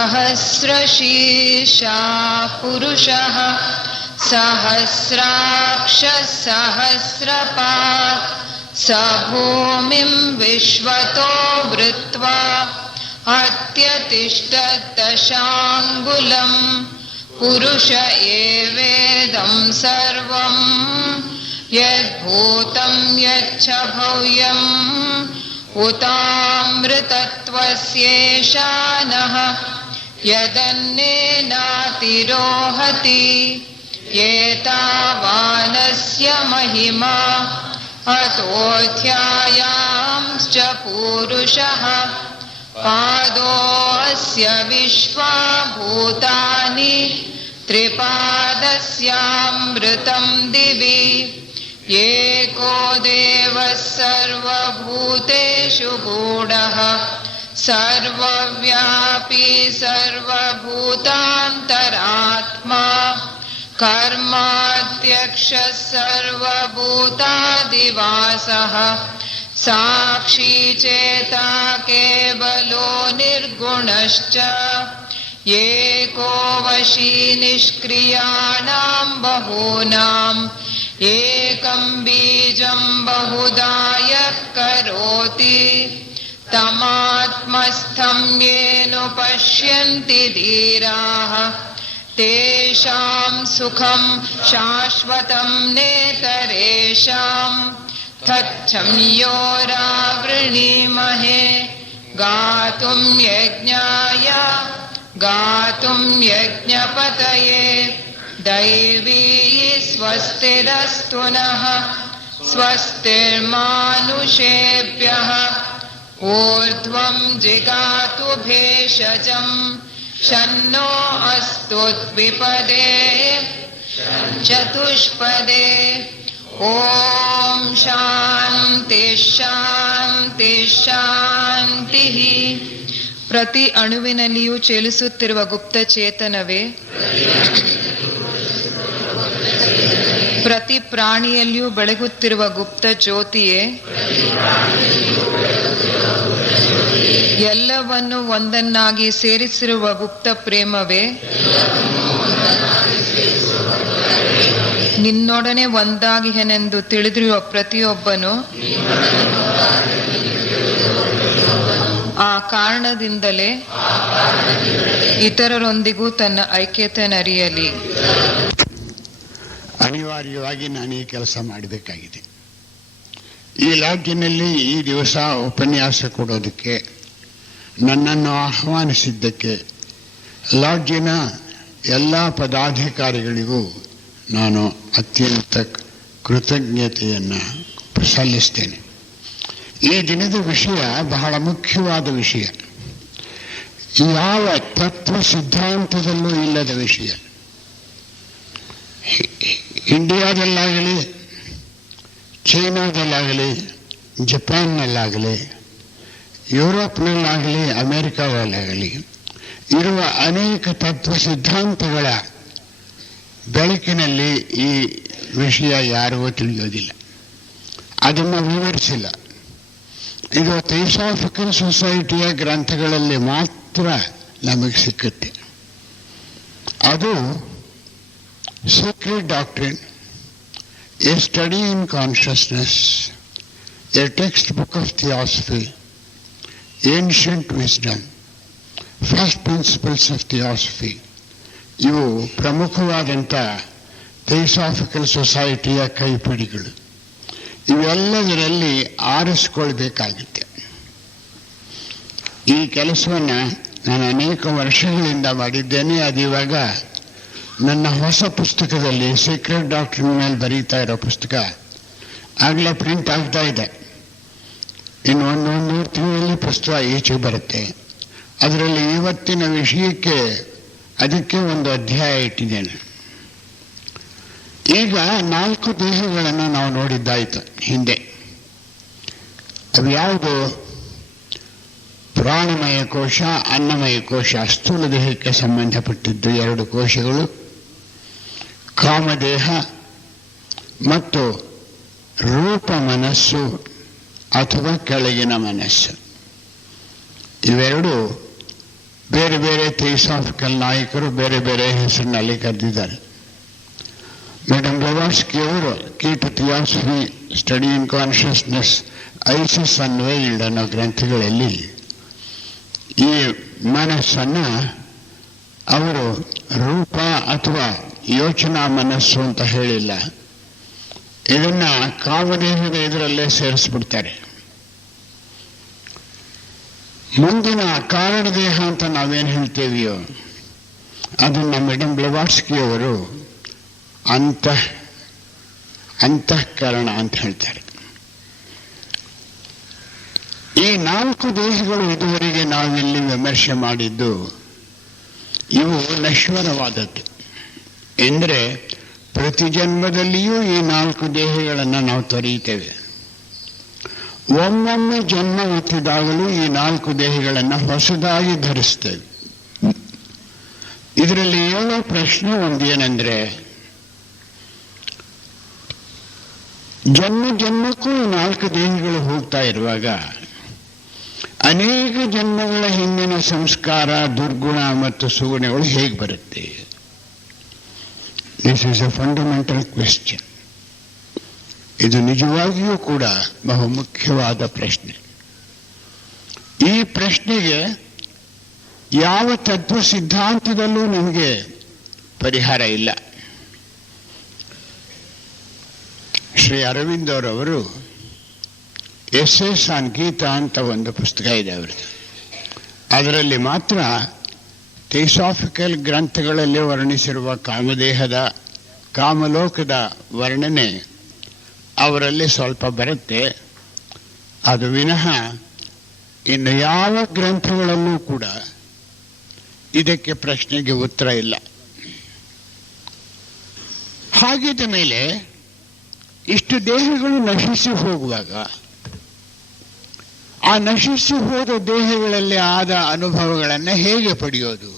सहस्रशीर्षा पुरुषः सहस्राक्षः सहस्रपात् स भूमिं विश्वतो वृत्वा अत्यतिष्ठत् पुरुष एवेदं सर्वं यद्भूतं यच्च भव्यम् उतामृतत्वस्येषानः यदन्नेनातिरोहति एतावानस्य महिमा अतोऽध्यायांश्च पूरुषः पादोऽस्य विश्वाभूतानि त्रिपादस्यामृतं दिवि एको देवः सर्वभूतेषु गूढः सर्वव्यापी सर्वभूतान्तरात्मा कर्माध्यक्षः सर्वभूतादिवासः साक्षी चेता केवलो निर्गुणश्च एको वशी निष्क्रियाणां बहूनाम् एकं बीजं बहुधा यः करोति तमात्मस्थं येन पश्यन्ति धीराः तेषां सुखं शाश्वतं नेतरेषां तच्छंयोरावृणीमहे गातुं यज्ञाय गातुं यज्ञपतये दैवी स्वस्तिरस्तु नः स्वस्तिर्मानुषेभ्यः ऊर्ध्वं जिगातु भेषजं शन्नो अस्तु द्विपदे चतुष्पदे ಓಂ ಶಾಂತಿ ಶಾಂತಿ ಶಾಂತಿ. ಪ್ರತಿ ಅಣುವಿನಲ್ಲಿಯೂ ಚಲಿಸುತ್ತಿರುವ ಗುಪ್ತ ಚೇತನವೇ, ಪ್ರತಿ ಪ್ರಾಣಿಯಲ್ಲಿಯೂ ಬೆಳಗುತ್ತಿರುವ ಗುಪ್ತ ಜ್ಯೋತಿಯೇ, ಎಲ್ಲವನ್ನು ಒಂದನ್ನಾಗಿ ಸೇರಿಸಿರುವ ಗುಪ್ತ ಪ್ರೇಮವೇ, ನಿನ್ನೊಡನೆ ಒಂದಾಗಿಹೆನೆಂದು ತಿಳಿದಿರುವ ಪ್ರತಿಯೊಬ್ಬನು ಆ ಕಾರಣದಿಂದಲೇ ಇತರರೊಂದಿಗೂ ತನ್ನ ಐಕ್ಯತೆಯನ್ನರಿಯಲಿ. ಅನಿವಾರ್ಯವಾಗಿ ನಾನು ಈ ಕೆಲಸ ಮಾಡಬೇಕಾಗಿದೆ. ಈ ಲಾಡ್ಜಿನಲ್ಲಿ ಈ ದಿವಸ ಉಪನ್ಯಾಸ ಕೊಡೋದಕ್ಕೆ ನನ್ನನ್ನು ಆಹ್ವಾನಿಸಿದ್ದಕ್ಕೆ ಲಾಡ್ಜಿನ ಎಲ್ಲ ಪದಾಧಿಕಾರಿಗಳಿಗೂ ನಾನು ಅತ್ಯಂತ ಕೃತಜ್ಞತೆಯನ್ನು ಸಲ್ಲಿಸ್ತೇನೆ. ಈ ದಿನದ ವಿಷಯ ಬಹಳ ಮುಖ್ಯವಾದ ವಿಷಯ, ಯಾವ ತತ್ವ ಸಿದ್ಧಾಂತದಲ್ಲೂ ಇಲ್ಲದ ವಿಷಯ. ಇಂಡಿಯಾದಲ್ಲಾಗಲಿ, ಚೈನಾದಲ್ಲಾಗಲಿ, ಜಪಾನ್ನಲ್ಲಾಗಲಿ, ಯುರೋಪ್ನಲ್ಲಾಗಲಿ, ಅಮೆರಿಕಾದಲ್ಲಾಗಲಿ ಇರುವ ಅನೇಕ ತತ್ವ ಸಿದ್ಧಾಂತಗಳ ಬೆಳಕಿನಲ್ಲಿ ಈ ವಿಷಯ ಯಾರಿಗೂ ತಿಳಿಯೋದಿಲ್ಲ, ಅದನ್ನು ವಿವರಿಸಿಲ್ಲ. ಇದು ಥಿಯೋಸಾಫಿಕಲ್ ಸೊಸೈಟಿಯ ಗ್ರಂಥಗಳಲ್ಲಿ ಮಾತ್ರ ನಮಗೆ ಸಿಕ್ಕುತ್ತೆ. ಅದು secret doctrine, A study in consciousness, A text book of theosophy, ancient wisdom, first principles of theosophy, ಇವು ಪ್ರಮುಖವಾದಂಥ ಥಿಯೋಸಾಫಿಕಲ್ ಸೊಸೈಟಿಯ ಕೈಪಿಡಿಗಳು. ಇವೆಲ್ಲದರಲ್ಲಿ ಆರಿಸ್ಕೊಳ್ಬೇಕಾಗುತ್ತೆ. ಈ ಕೆಲಸವನ್ನು ನಾನು ಅನೇಕ ವರ್ಷಗಳಿಂದ ಮಾಡಿದ್ದೇನೆ. ಅದಿವಾಗ ನನ್ನ ಹೊಸ ಪುಸ್ತಕದಲ್ಲಿ ಸೀಕ್ರೆಟ್ ಡಾಕ್ಟ್ರಿನ್ ಮೇಲೆ ಬರೀತಾ ಇರೋ ಪುಸ್ತಕ ಆಗಲೇ ಪ್ರಿಂಟ್ ಆಗ್ತಾ ಇದೆ. ಇನ್ನು ಒಂದು 3 ತಿಂಗಳಲ್ಲಿ ಪುಸ್ತಕ ಈಚೆ ಬರುತ್ತೆ. ಅದರಲ್ಲಿ ಇವತ್ತಿನ ವಿಷಯಕ್ಕೆ ಅದಕ್ಕೆ ಒಂದು ಅಧ್ಯಾಯ ಇಟ್ಟಿದ್ದೇನೆ. ಈಗ 4 ದೇಹಗಳನ್ನು ನಾವು ನೋಡಿದ್ದಾಯಿತು ಹಿಂದೆ. ಅವು ಯಾವುದು? ಪ್ರಾಣಮಯ ಕೋಶ, ಅನ್ನಮಯ ಕೋಶ, ಸ್ಥೂಲ ದೇಹಕ್ಕೆ ಸಂಬಂಧಪಟ್ಟಿದ್ದು 2 ಕೋಶಗಳು, ಕಾಮದೇಹ ಮತ್ತು ರೂಪ ಮನಸ್ಸು ಅಥವಾ ಕೆಳಗಿನ ಮನಸ್ಸು. ಇವೆರಡು ಬೇರೆ ಬೇರೆ ಥಿಯೋಸಾಫಿಕಲ್ ನಾಯಕರು ಬೇರೆ ಬೇರೆ ಹೆಸರಿನಲ್ಲಿ ಕರೆದಿದ್ದಾರೆ. ಮೇಡಮ್ ಬ್ಲವಾಟ್ಸ್ಕಿ ಅವರು key to theosophy study in consciousness Isis unveiled ಅನ್ನೋ ಗ್ರಂಥಗಳಲ್ಲಿ ಈ ಮನಸ್ಸನ್ನು ಅವರು ರೂಪ ಅಥವಾ ಯೋಚನಾ ಮನಸ್ಸು ಅಂತ ಹೇಳಿಲ್ಲ, ಇದನ್ನ ಕಾಮದೇಹದ ಇದರಲ್ಲೇ ಸೇರಿಸ್ಬಿಡ್ತಾರೆ. ಮುಂದಿನ ಕಾರಣ ದೇಹ ಅಂತ ನಾವೇನು ಹೇಳ್ತೇವೆಯೋ ಅದನ್ನ ಮೇಡಮ್ ಬ್ಲವಾಟ್ಸ್ಕಿ ಅವರು ಅಂತಃಕರಣ ಅಂತ ಹೇಳ್ತಾರೆ. ಈ 4 ದೇಹಗಳು ಇದುವರೆಗೆ ನಾವಿಲ್ಲಿ ವಿಮರ್ಶೆ ಮಾಡಿದ್ದು ಇವು ನಶ್ವರವಾದದ್ದು. ಎಂದರೆ ಪ್ರತಿ ಜನ್ಮದಲ್ಲಿಯೂ ಈ 4 ದೇಹಗಳನ್ನು ನಾವು ತೊರೆಯುತ್ತೇವೆ. ಒಮ್ಮೊಮ್ಮೆ ಜನ್ಮ ಹುಟ್ಟಿದಾಗಲೂ ಈ 4 ದೇಹಗಳನ್ನು ಹೊಸದಾಗಿ ಧರಿಸ್ತೇವೆ. ಇದರಲ್ಲಿ ಹೇಳೋ ಪ್ರಶ್ನೆ ಒಂದೇನೆಂದ್ರೆ, ಜನ್ಮಕ್ಕೂ 4 ದೇಹಗಳು ಹೋಗ್ತಾ ಇರುವಾಗ ಅನೇಕ ಜನ್ಮಗಳ ಹಿಂದಿನ ಸಂಸ್ಕಾರ, ದುರ್ಗುಣ ಮತ್ತು ಸುಗುಣಗಳು ಹೇಗೆ ಬರುತ್ತೆ? This is A fundamental question. ಇದು ನಿಜವಾಗಿಯೂ ಕೂಡ ಬಹುಮುಖ್ಯವಾದ ಪ್ರಶ್ನೆ. ಈ ಪ್ರಶ್ನೆಗೆ ಯಾವ ತತ್ವ ಸಿದ್ಧಾಂತದಲ್ಲೂ ನಮಗೆ ಪರಿಹಾರ ಇಲ್ಲ. ಶ್ರೀ ಅರವಿಂದರವರು ಎಸ್ಸೆಸ್ ಆನ್ ಗೀತಾ ಅಂತ ಒಂದು ಪುಸ್ತಕ ಇದೆ ಅವರದ್ದು. ಅದರಲ್ಲಿ ಮಾತ್ರ ಥಿಯೋಸಾಫಿಕಲ್ ಗ್ರಂಥಗಳಲ್ಲಿ ವರ್ಣಿಸಿರುವ ಕಾಮದೇಹದ ಕಾಮಲೋಕದ ವರ್ಣನೆ ಅವರಲ್ಲಿ ಸ್ವಲ್ಪ ಬರುತ್ತೆ. ಅದು ವಿನಃ ಇನ್ನು ಯಾವ ಗ್ರಂಥಗಳಲ್ಲೂ ಕೂಡ ಇದಕ್ಕೆ ಪ್ರಶ್ನೆಗೆ ಉತ್ತರ ಇಲ್ಲ. ಹಾಗಿದ್ದ ಮೇಲೆ ಇಷ್ಟು ದೇಹಗಳು ನಶಿಸಿ ಹೋಗುವಾಗ ಆ ನಶಿಸಿ ಹೋದ ದೇಹಗಳಲ್ಲಿ ಆದ ಅನುಭವಗಳನ್ನು ಹೇಗೆ ಪಡೆಯೋದು?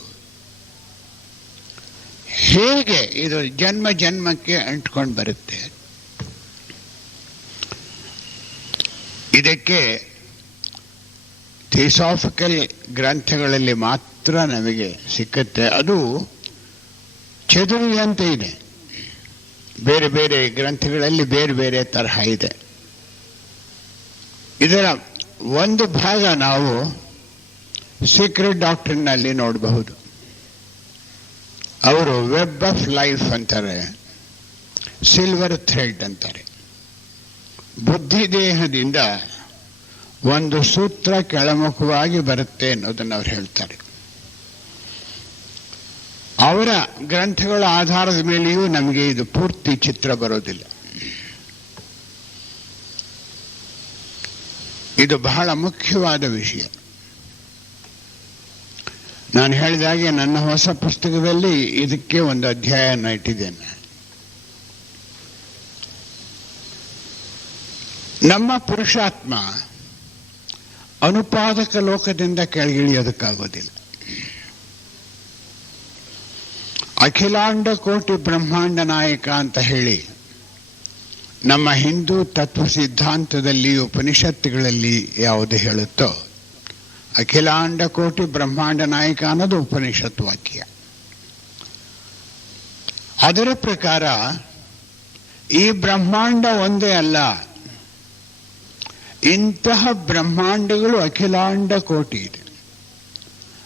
ಹೇಗೆ ಇದು ಜನ್ಮ ಜನ್ಮಕ್ಕೆ ಅಂಟ್ಕೊಂಡು ಬರುತ್ತೆ? ಇದಕ್ಕೆ ಥಿಯೋಸಾಫಿಕಲ್ ಗ್ರಂಥಗಳಲ್ಲಿ ಮಾತ್ರ ನಮಗೆ ಸಿಕ್ಕತ್ತೆ. ಅದು ಚದುರಿಯಂತೆ ಇದೆ. ಬೇರೆ ಬೇರೆ ಗ್ರಂಥಗಳಲ್ಲಿ ಬೇರೆ ಬೇರೆ ತರಹ ಇದೆ. ಇದರ ಒಂದು ಭಾಗ ನಾವು ಸೀಕ್ರೆಟ್ ಡಾಕ್ಟ್ರಿನ್ನಲ್ಲಿ ನೋಡಬಹುದು. ಅವರು ವೆಬ್ ಆಫ್ ಲೈಫ್ ಅಂತಾರೆ, ಸಿಲ್ವರ್ ಥ್ರೆಡ್ ಅಂತಾರೆ. ಬುದ್ಧಿದೇಹದಿಂದ ಒಂದು ಸೂತ್ರ ಕೆಳಮುಖವಾಗಿ ಬರುತ್ತೆ ಅನ್ನೋದನ್ನು ಅವ್ರು ಹೇಳ್ತಾರೆ. ಅವರ ಗ್ರಂಥಗಳ ಆಧಾರದ ಮೇಲೆಯೂ ನಮಗೆ ಇದು ಪೂರ್ತಿ ಚಿತ್ರ ಬರೋದಿಲ್ಲ. ಇದು ಬಹಳ ಮುಖ್ಯವಾದ ವಿಷಯ. ನಾನು ಹೇಳಿದಾಗೆ ನನ್ನ ಹೊಸ ಪುಸ್ತಕದಲ್ಲಿ ಇದಕ್ಕೆ ಒಂದು ಅಧ್ಯಾಯನ ಇಟ್ಟಿದ್ದೇನೆ. ನಮ್ಮ ಪುರುಷಾತ್ಮ ಅನುಪಾದಕ ಲೋಕದಿಂದ ಕೆಳಗಿಳಿಯೋದಕ್ಕಾಗೋದಿಲ್ಲ. ಅಖಿಲಾಂಡ ಕೋಟಿ ಬ್ರಹ್ಮಾಂಡ ನಾಯಕ ಅಂತ ಹೇಳಿ ನಮ್ಮ ಹಿಂದೂ ತತ್ವ ಸಿದ್ಧಾಂತದಲ್ಲಿ ಉಪನಿಷತ್ತುಗಳಲ್ಲಿ ಯಾವುದು ಹೇಳುತ್ತೋ, ಅಖಿಲಾಂಡ ಕೋಟಿ ಬ್ರಹ್ಮಾಂಡ ನಾಯಕ ಅನ್ನೋದು ಉಪನಿಷತ್ ವಾಕ್ಯ. ಅದರ ಪ್ರಕಾರ ಈ ಬ್ರಹ್ಮಾಂಡ ಒಂದೇ ಅಲ್ಲ, ಇಂತಹ ಬ್ರಹ್ಮಾಂಡಗಳು ಅಖಿಲಾಂಡ ಕೋಟಿ ಇದೆ.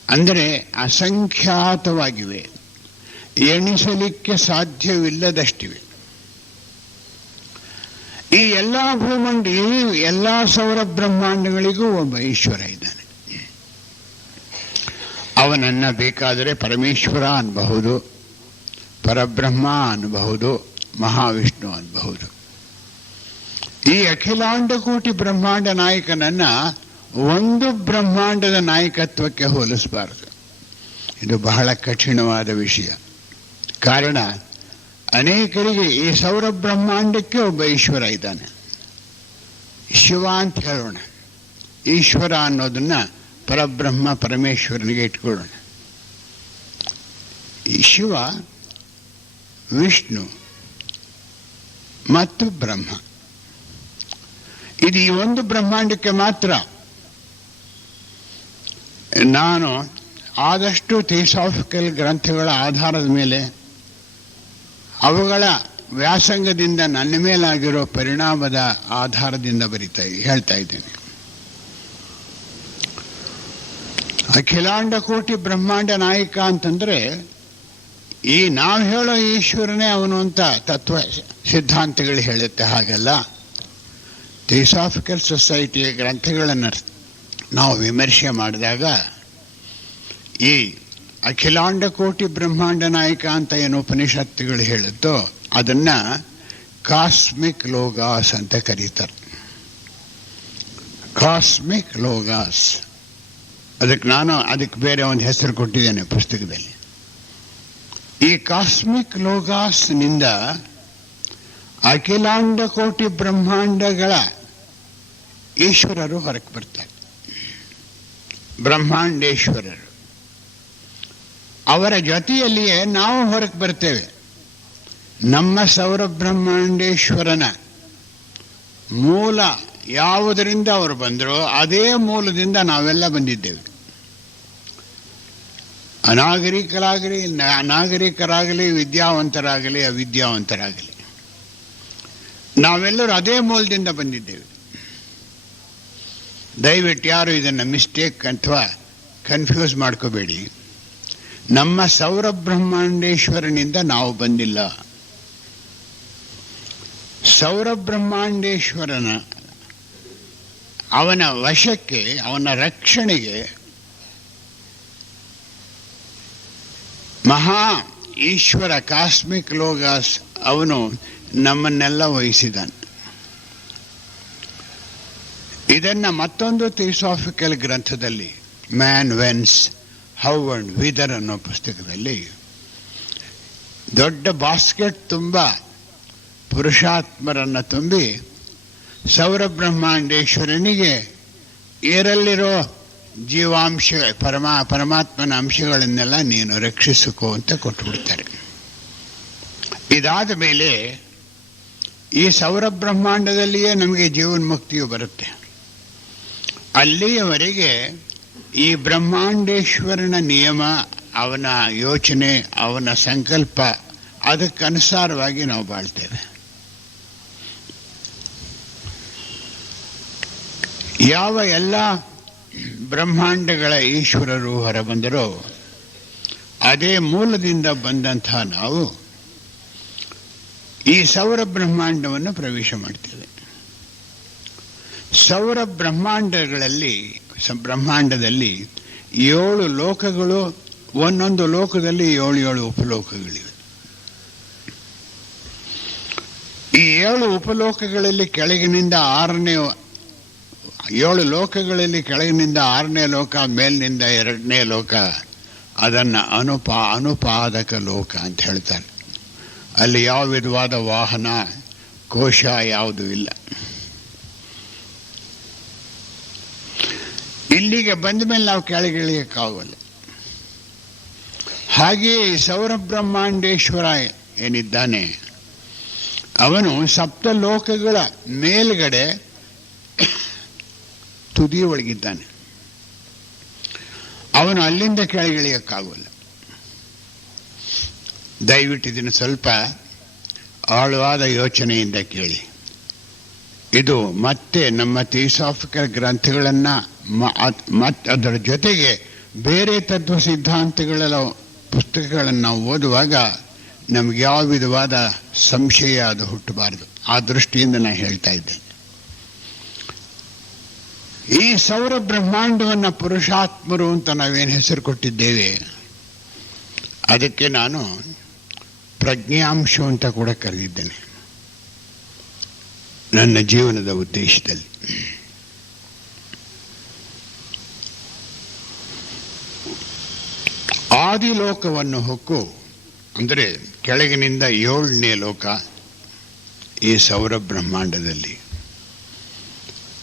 ಅಂದರೆ ಅಸಂಖ್ಯಾತವಾಗಿವೆ, ಎಣಿಸಲಿಕ್ಕೆ ಸಾಧ್ಯವಿಲ್ಲದಷ್ಟಿವೆ. ಈ ಎಲ್ಲ ಎಲ್ಲ ಸೌರ ಬ್ರಹ್ಮಾಂಡಗಳಿಗೂ ಒಬ್ಬ ಈಶ್ವರ ಇದ್ದಾನೆ. ಅವನನ್ನ ಬೇಕಾದರೆ ಪರಮೇಶ್ವರ ಅನ್ನಬಹುದು, ಪರಬ್ರಹ್ಮ ಅನ್ನಬಹುದು, ಮಹಾವಿಷ್ಣು ಅನ್ನಬಹುದು. ಈ ಅಖಿಲಾಂಡ ಕೋಟಿ ಬ್ರಹ್ಮಾಂಡ ನಾಯಕನನ್ನ ಒಂದು ಬ್ರಹ್ಮಾಂಡದ ನಾಯಕತ್ವಕ್ಕೆ ಹೋಲಿಸಬಾರದು. ಇದು ಬಹಳ ಕಠಿಣವಾದ ವಿಷಯ. ಕಾರಣ, ಅನೇಕರಿಗೆ ಈ ಸೌರ ಬ್ರಹ್ಮಾಂಡಕ್ಕೆ ಒಬ್ಬ ಈಶ್ವರ ಇದ್ದಾನೆ, ಶಿವ ಅಂತ ಹೇಳೋಣ. ಈಶ್ವರ ಅನ್ನೋದನ್ನ ಪರಬ್ರಹ್ಮ ಪರಮೇಶ್ವರನಿಗೆ ಇಟ್ಕೊಳ್ಳೋಣ. ಈ ಶಿವ, ವಿಷ್ಣು ಮತ್ತು ಬ್ರಹ್ಮ, ಇದು ಈ ಒಂದು ಬ್ರಹ್ಮಾಂಡಕ್ಕೆ ಮಾತ್ರ. ನಾನು ಆದಷ್ಟು ಥಿಯೋಸಾಫಿಕಲ್ ಗ್ರಂಥಗಳ ಆಧಾರದ ಮೇಲೆ ಅವುಗಳ ವ್ಯಾಸಂಗದಿಂದ ನನ್ನ ಮೇಲಾಗಿರೋ ಪರಿಣಾಮದ ಆಧಾರದಿಂದ ಹೇಳ್ತಾ ಇದ್ದೇನೆ. ಅಖಿಲಾಂಡ ಕೋಟಿ ಬ್ರಹ್ಮಾಂಡ ನಾಯಕ ಅಂತಂದ್ರೆ ಈ ನಾವು ಹೇಳೋ ಈಶ್ವರನೇ ಅವನು ಅಂತ ತತ್ವ ಸಿದ್ಧಾಂತಗಳು ಹೇಳುತ್ತೆ. ಹಾಗಲ್ಲ, ಥಿಯೋಸಾಫಿಕಲ್ ಸೊಸೈಟಿಯ ಗ್ರಂಥಗಳನ್ನು ನಾವು ವಿಮರ್ಶೆ ಮಾಡಿದಾಗ ಈ ಅಖಿಲಾಂಡ ಕೋಟಿ ಬ್ರಹ್ಮಾಂಡ ನಾಯಕ ಅಂತ ಏನು ಉಪನಿಷತ್ತುಗಳು ಹೇಳುತ್ತೋ ಅದನ್ನ ಕಾಸ್ಮಿಕ್ ಲೋಗಾಸ್ ಅಂತ ಕರೀತಾರೆ. ಕಾಸ್ಮಿಕ್ ಲೋಗಾಸ್, ಅದಕ್ಕೆ ಬೇರೆ ಒಂದು ಹೆಸರು ಕೊಟ್ಟಿದ್ದೇನೆ ಪುಸ್ತಕದಲ್ಲಿ. ಈ ಕಾಸ್ಮಿಕ್ ಲೋಗಾಸ್ನಿಂದ ಅಖಿಲಾಂಡ ಕೋಟಿ ಬ್ರಹ್ಮಾಂಡಗಳ ಈಶ್ವರರು ಹೊರಗೆ ಬರ್ತಾರೆ. ಬ್ರಹ್ಮಾಂಡೇಶ್ವರರು, ಅವರ ಜೊತೆಯಲ್ಲಿಯೇ ನಾವು ಹೊರಗೆ ಬರ್ತೇವೆ. ನಮ್ಮ ಸೌರಬ್ರಹ್ಮಾಂಡೇಶ್ವರನ ಮೂಲ ಯಾವುದರಿಂದ ಅವರು ಬಂದರೋ ಅದೇ ಮೂಲದಿಂದ ನಾವೆಲ್ಲ ಬಂದಿದ್ದೇವೆ. ಅನಾಗರಿಕರಾಗಲಿ ವಿದ್ಯಾವಂತರಾಗಲಿ ಅವಿದ್ಯಾವಂತರಾಗಲಿ ನಾವೆಲ್ಲರೂ ಅದೇ ಮೂಲದಿಂದ ಬಂದಿದ್ದೇವೆ. ದಯವಿಟ್ಟು ಯಾರು ಇದನ್ನು ಮಿಸ್ಟೇಕ್ ಅಥವಾ ಕನ್ಫ್ಯೂಸ್ ಮಾಡ್ಕೋಬೇಡಿ. ನಮ್ಮ ಸೌರಬ್ರಹ್ಮಾಂಡೇಶ್ವರನಿಂದ ನಾವು ಬಂದಿಲ್ಲ. ಸೌರಬ್ರಹ್ಮಾಂಡೇಶ್ವರನ ಅವನ ವಶಕ್ಕೆ, ಅವನ ರಕ್ಷಣೆಗೆ ಮಹಾ ಈಶ್ವರ ಕಾಸ್ಮಿಕ್ ಲೋಗಾಸ್ ಅವನು ನಮ್ಮನ್ನೆಲ್ಲ ವಹಿಸಿದ್ದಾನೆ. ಇದನ್ನ ಮತ್ತೊಂದು ಥಿಯೋಸಾಫಿಕಲ್ ಗ್ರಂಥದಲ್ಲಿ ಮ್ಯಾನ್ ವೆನ್ಸ್ ಹೌ ಅಂಡ್ ವಿದರ್ ಅನ್ನೋ ಪುಸ್ತಕದಲ್ಲಿ ದೊಡ್ಡ ಬಾಸ್ಕೆಟ್ ತುಂಬ ಪುರುಷಾತ್ಮರನ್ನು ತುಂಬಿ ಸೌರಬ್ರಹ್ಮಾಂಡೇಶ್ವರನಿಗೆ ಏರಲ್ಲಿರೋ ಜೀವಾಂಶ ಪರಮಾತ್ಮನ ಅಂಶಗಳನ್ನೆಲ್ಲ ನೀನು ರಕ್ಷಿಸಿಕೋ ಅಂತ ಕೊಟ್ಟುಬಿಡ್ತಾರೆ. ಇದಾದ ಮೇಲೆ ಈ ಸೌರಬ್ರಹ್ಮಾಂಡದಲ್ಲಿಯೇ ನಮಗೆ ಜೀವನ್ಮುಕ್ತಿಯು ಬರುತ್ತೆ. ಅಲ್ಲಿಯವರೆಗೆ ಈ ಬ್ರಹ್ಮಾಂಡೇಶ್ವರನ ನಿಯಮ, ಅವನ ಯೋಚನೆ, ಅವನ ಸಂಕಲ್ಪ, ಅದಕ್ಕನುಸಾರವಾಗಿ ನಾವು ಬಾಳ್ತೇವೆ. ಯಾವ ಎಲ್ಲ ಬ್ರಹ್ಮಾಂಡಗಳ ಈಶ್ವರರು ಹೊರಬಂದರೋ ಅದೇ ಮೂಲದಿಂದ ಬಂದಂತಹ ನಾವು ಈ ಸೌರ ಬ್ರಹ್ಮಾಂಡವನ್ನು ಪ್ರವೇಶ ಮಾಡ್ತೇವೆ. ಸೌರ ಬ್ರಹ್ಮಾಂಡದಲ್ಲಿ 7 ಲೋಕಗಳು, ಒಂದೊಂದು ಲೋಕದಲ್ಲಿ 7 ಉಪಲೋಕಗಳಿವೆ. ಈ 7 ಉಪಲೋಕಗಳಲ್ಲಿ ಕೆಳಗಿನಿಂದ 7 ಲೋಕಗಳಲ್ಲಿ ಕೆಳಗಿನಿಂದ 6ನೇ ಲೋಕ, ಮೇಲಿನಿಂದ 2ನೇ ಲೋಕ, ಅದನ್ನು ಅನುಪಾದಕ ಲೋಕ ಅಂತ ಹೇಳ್ತಾರೆ. ಅಲ್ಲಿ ಯಾವ ವಿಧವಾದ ವಾಹನ, ಕೋಶ ಯಾವುದೂ ಇಲ್ಲ. ಇಲ್ಲಿಗೆ ಬಂದ ಮೇಲೆ ನಾವು ಕೆಳಗಿಳಿಯಕ್ಕಾಗಲ್ಲ. ಹಾಗೆಯೇ ಸೌರಬ್ರಹ್ಮಾಂಡೇಶ್ವರ ಏನಿದ್ದಾನೆ ಅವನು ಸಪ್ತ ಲೋಕಗಳ ಮೇಲ್ಗಡೆ ತುದಿ ಒಳಗಿದ್ದಾನೆ. ಅವನು ಅಲ್ಲಿಂದ ಕೆಳಗಿಳಿಯಕ್ಕಾಗಲ್ಲ. ದಯವಿಟ್ಟು ಇದನ್ನು ಸ್ವಲ್ಪ ಆಳವಾದ ಯೋಚನೆಯಿಂದ ಕೇಳಿ. ಇದು ಮತ್ತೆ ನಮ್ಮ ಥಿಯೋಸಾಫಿಕಲ್ ಗ್ರಂಥಗಳನ್ನು ಮತ್ತು ಅದರ ಜೊತೆಗೆ ಬೇರೆ ತತ್ವ ಸಿದ್ಧಾಂತಗಳ ಪುಸ್ತಕಗಳನ್ನು ನಾವು ಓದುವಾಗ ನಮ್ಗೆ ಯಾವ ವಿಧವಾದ ಸಂಶಯ ಅದು ಹುಟ್ಟಬಾರದು. ಆ ದೃಷ್ಟಿಯಿಂದ ನಾನು ಹೇಳ್ತಾ ಇದ್ದೇನೆ. ಈ ಸೌರ ಬ್ರಹ್ಮಾಂಡವನ್ನು ಪುರುಷಾತ್ಮರು ಅಂತ ನಾವೇನು ಹೆಸರು ಕೊಟ್ಟಿದ್ದೇವೆ, ಅದಕ್ಕೆ ನಾನು ಪ್ರಜ್ಞಾಂಶ ಅಂತ ಕೂಡ ಕರೆದಿದ್ದೇನೆ ನನ್ನ ಜೀವನದ ಉದ್ದೇಶದಲ್ಲಿ. ಆದಿಲೋಕವನ್ನು ಹೊಕ್ಕು ಅಂದರೆ ಕೆಳಗಿನಿಂದ 7ನೇ ಲೋಕ ಈ ಸೌರ ಬ್ರಹ್ಮಾಂಡದಲ್ಲಿ.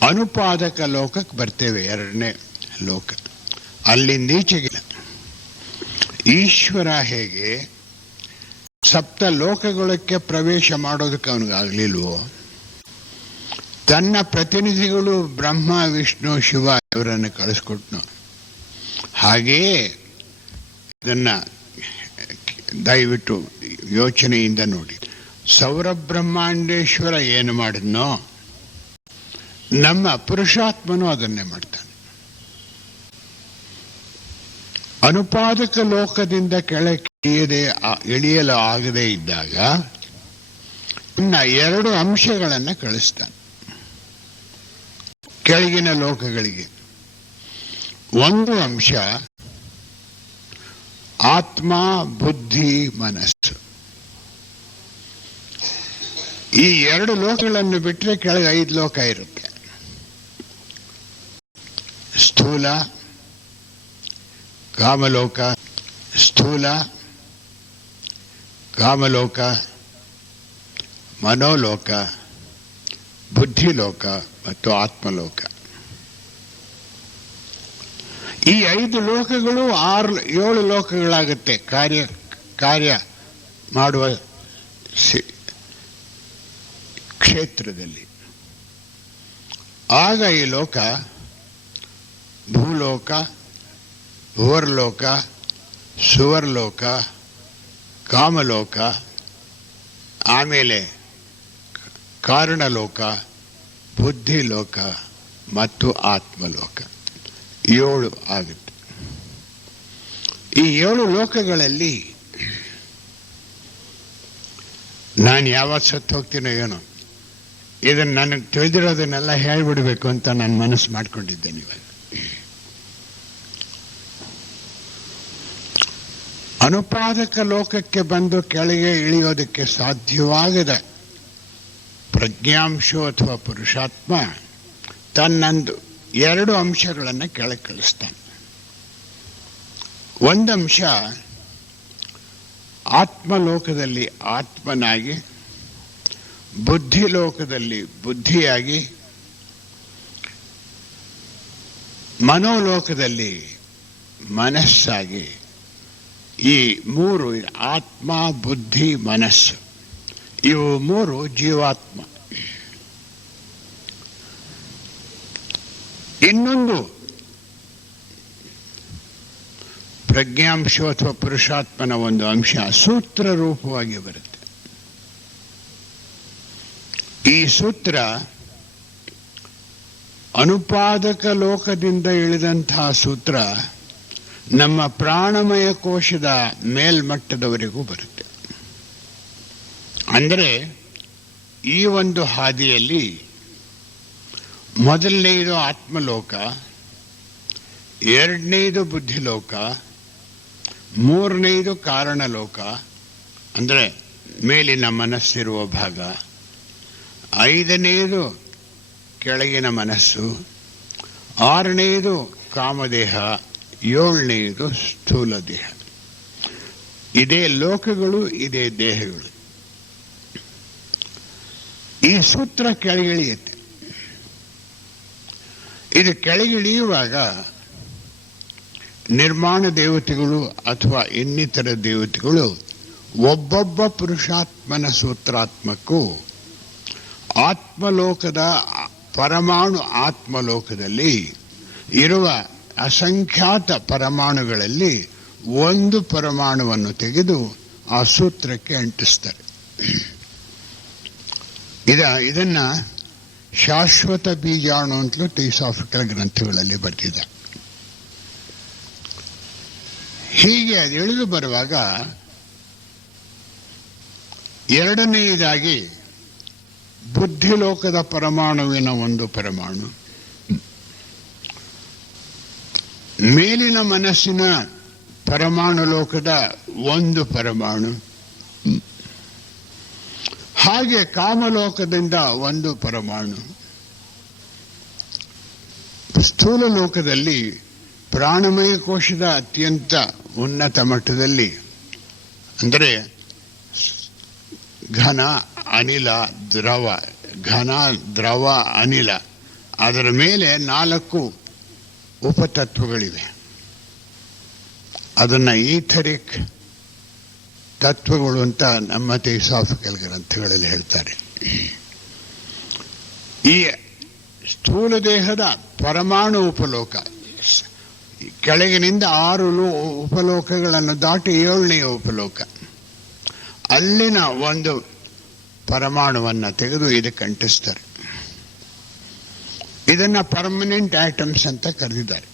ಅನುಪಾದಕ ಲೋಕಕ್ಕೆ ಬರ್ತೇವೆ, 2ನೇ ಲೋಕ. ಅಲ್ಲಿಂದೀಚೆಗಿಲ್ಲ. ಈಶ್ವರ ಹೇಗೆ ಸಪ್ತ ಲೋಕಗಳಿಗೆ ಪ್ರವೇಶ ಮಾಡೋದಕ್ಕೆ ಅವನಿಗಾಗಲಿಲ್ವೋ, ತನ್ನ ಪ್ರತಿನಿಧಿಗಳು ಬ್ರಹ್ಮ, ವಿಷ್ಣು, ಶಿವ ಇವರನ್ನು ಕಳಿಸ್ಕೊಟ್ನು. ಹಾಗೆಯೇ ಅದನ್ನ ದಯವಿಟ್ಟು ಯೋಚನೆಯಿಂದ ನೋಡಿ. ಸೌರಬ್ರಹ್ಮಾಂಡೇಶ್ವರ ಏನು ಮಾಡಿದ್ನೋ ನಮ್ಮ ಪುರುಷಾತ್ಮನು ಅದನ್ನೇ ಮಾಡ್ತಾನೆ. ಅನುಪಾದಕ ಲೋಕದಿಂದ ಕೆಳಗೆ ಇಳಿಯಲು ಆಗದೇ ಇದ್ದಾಗ ಎರಡು ಅಂಶಗಳನ್ನು ಕಳಿಸ್ತಾನೆ ಕೆಳಗಿನ ಲೋಕಗಳಿಗೆ. ಒಂದು ಅಂಶ ಆತ್ಮ, ಬುದ್ಧಿ, ಮನಸ್ಸು. ಈ ಎರಡು ಲೋಕಗಳನ್ನು ಬಿಟ್ಟರೆ ಕೆಳಗೆ 5 ಲೋಕ ಇರುತ್ತೆ. ಸ್ಥೂಲ ಕಾಮಲೋಕ, ಸ್ಥೂಲ ಕಾಮಲೋಕ, ಮನೋಲೋಕ, ಬುದ್ಧಿಲೋಕ ಮತ್ತು ಆತ್ಮಲೋಕ. ಈ 5 ಲೋಕಗಳು 7 ಲೋಕಗಳಾಗುತ್ತೆ ಕಾರ್ಯ ಮಾಡುವ ಕ್ಷೇತ್ರದಲ್ಲಿ. ಆಗ ಈ ಲೋಕ ಭೂಲೋಕ, ಭುವರ್ಲೋಕ, ಸುವರ್ಲೋಕ, ಕಾಮಲೋಕ, ಆಮೇಲೆ ಕಾರಣಲೋಕ, ಬುದ್ಧಿಲೋಕ ಮತ್ತು ಆತ್ಮಲೋಕ 7 ಆಗುತ್ತೆ. ಈ 7 ಲೋಕಗಳಲ್ಲಿ ನಾನು ಯಾವತ್ತು ಸತ್ತು ಹೋಗ್ತೀನೋ ಏನೋ, ಇದನ್ನು ನನಗೆ ತಿಳಿದಿರೋದನ್ನೆಲ್ಲ ಹೇಳ್ಬಿಡ್ಬೇಕು ಅಂತ ನಾನು ಮನಸ್ಸು ಮಾಡ್ಕೊಂಡಿದ್ದೇನೆ. ಇವಾಗ ಅನುಪಾದಕ ಲೋಕಕ್ಕೆ ಬಂದು ಕೆಳಗೆ ಇಳಿಯೋದಕ್ಕೆ ಸಾಧ್ಯವಾಗದ ಪ್ರಜ್ಞಾಂಶ ಅಥವಾ ಪುರುಷಾತ್ಮ ತನ್ನಂದು 2 ಅಂಶಗಳನ್ನು ಕೆಳಗೆ ಕಳಿಸ್ತಾನೆ. ಒಂದಂಶ ಆತ್ಮಲೋಕದಲ್ಲಿ ಆತ್ಮನಾಗಿ, ಬುದ್ಧಿಲೋಕದಲ್ಲಿ ಬುದ್ಧಿಯಾಗಿ, ಮನೋಲೋಕದಲ್ಲಿ ಮನಸ್ಸಾಗಿ. ಈ 3 ಆತ್ಮ, ಬುದ್ಧಿ, ಮನಸ್ಸು, ಇವು 3 ಜೀವಾತ್ಮ. ಇನ್ನೊಂದು ಪ್ರಜ್ಞಾಂಶ ಅಥವಾ ಪುರುಷಾತ್ಮನ ಒಂದು ಅಂಶ ಸೂತ್ರ ರೂಪವಾಗಿ ಬರುತ್ತೆ. ಈ ಸೂತ್ರ ಅನುಪಾದಕ ಲೋಕದಿಂದ ಇಳಿದಂತಹ ಸೂತ್ರ ನಮ್ಮ ಪ್ರಾಣಮಯ ಕೋಶದ ಮೇಲ್ಮಟ್ಟದವರೆಗೂ ಬರುತ್ತೆ. ಅಂದರೆ ಈ ಒಂದು ಹಾದಿಯಲ್ಲಿ ಮೊದಲನೆಯದು ಆತ್ಮಲೋಕ, ಎರಡನೇದು ಬುದ್ಧಿಲೋಕ, ಮೂರನೇದು ಕಾರಣಲೋಕ ಅಂದರೆ ಮೇಲಿನ ಮನಸ್ಸಿರುವ ಭಾಗ, 5ನೇದು ಕೆಳಗಿನ ಮನಸ್ಸು, 6ನೇದು ಕಾಮದೇಹ, 7ನೇದು ಸ್ಥೂಲ ದೇಹ. ಇದೇ ಲೋಕಗಳು, ಇದೇ ದೇಹಗಳು. ಈ ಸೂತ್ರ ಕೆಳಗಿಳಿಯುತ್ತೆ. ಇದು ಕೆಳಗಿಳಿಯುವಾಗ ನಿರ್ಮಾಣ ದೇವತೆಗಳು ಅಥವಾ ಇನ್ನಿತರ ದೇವತೆಗಳು ಒಬ್ಬೊಬ್ಬ ಪುರುಷಾತ್ಮನ ಸೂತ್ರಾತ್ಮಕ್ಕೂ ಆತ್ಮಲೋಕದ ಪರಮಾಣು ಆತ್ಮಲೋಕದಲ್ಲಿ ಇರುವ ಅಸಂಖ್ಯಾತ ಪರಮಾಣುಗಳಲ್ಲಿ ಒಂದು ಪರಮಾಣುವನ್ನು ತೆಗೆದು ಆ ಸೂತ್ರಕ್ಕೆ ಅಂಟಿಸ್ತಾರೆ. ಇದನ್ನ ಶಾಶ್ವತ ಬೀಜಾಣು ಅಂತಲೂ ಥಿಯೋಸಾಫಿಕಲ್ ಗ್ರಂಥಗಳಲ್ಲಿ ಬರ್ತಿದೆ. ಹೀಗೆ ಅದು ಇಳಿದು ಬರುವಾಗ ಎರಡನೆಯದಾಗಿ ಬುದ್ಧಿಲೋಕದ ಪರಮಾಣುವಿನ ಒಂದು ಪರಮಾಣು, ಮೇಲಿನ ಮನಸ್ಸಿನ ಪರಮಾಣು ಲೋಕದ ಒಂದು ಪರಮಾಣು, ಹಾಗೆ ಕಾಮಲೋಕದಿಂದ ಒಂದು ಪರಮಾಣು, ಸ್ಥೂಲ ಲೋಕದಲ್ಲಿ ಪ್ರಾಣಮಯ ಕೋಶದ ಅತ್ಯಂತ ಉನ್ನತ ಮಟ್ಟದಲ್ಲಿ ಅಂದರೆ ಘನ, ಅನಿಲ, ದ್ರವ, ಘನ, ದ್ರವ, ಅನಿಲ, ಅದರ ಮೇಲೆ 4 ಉಪತತ್ವಗಳಿವೆ. ಅದನ್ನು ಈಥರಿಕ್ ತತ್ವಗಳು ಅಂತ ನಮ್ಮ ಥಿಯೋಸಾಫಿಕಲ್ ಗ್ರಂಥಗಳಲ್ಲಿ ಹೇಳ್ತಾರೆ. ಈ ಸ್ಥೂಲ ದೇಹದ ಪರಮಾಣು ಉಪಲೋಕ ಕೆಳಗಿನಿಂದ 6 ಉಪಲೋಕಗಳನ್ನು ದಾಟಿ 7ನೇ ಉಪಲೋಕ. ಅಲ್ಲಿನ ಒಂದು ಪರಮಾಣುವನ್ನು ತೆಗೆದು ಇದಕ್ಕೆ ಅಂಟಿಸ್ತಾರೆ. ಇದನ್ನ ಪರ್ಮನೆಂಟ್ ಆಟಮ್ಸ್ ಅಂತ ಕರೆದಿದ್ದಾರೆ.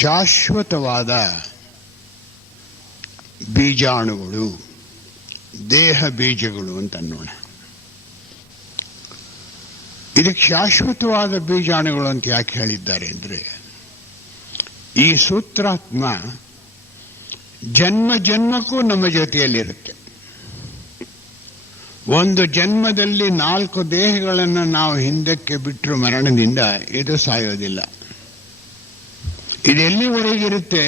ಶಾಶ್ವತವಾದ ಬೀಜಾಣುಗಳು, ದೇಹ ಬೀಜಗಳು ಅಂತ ಅನ್ನೋಣ. ಇದಕ್ಕೆ ಶಾಶ್ವತವಾದ ಬೀಜಾಣುಗಳು ಅಂತ ಯಾಕೆ ಹೇಳಿದ್ದಾರೆ ಅಂದರೆ, ಈ ಸೂತ್ರಾತ್ಮ ಜನ್ಮ ಜನ್ಮಕ್ಕೂ ನಮ್ಮ ಜೊತೆಯಲ್ಲಿರುತ್ತೆ. ಒಂದು ಜನ್ಮದಲ್ಲಿ 4 ದೇಹಗಳನ್ನು ನಾವು ಹಿಂದಕ್ಕೆ ಬಿಟ್ಟರು ಮರಣದಿಂದ ಇದು ಸಾಯೋದಿಲ್ಲ. ಇದೆಲ್ಲಿವರೆಗಿರುತ್ತೆ?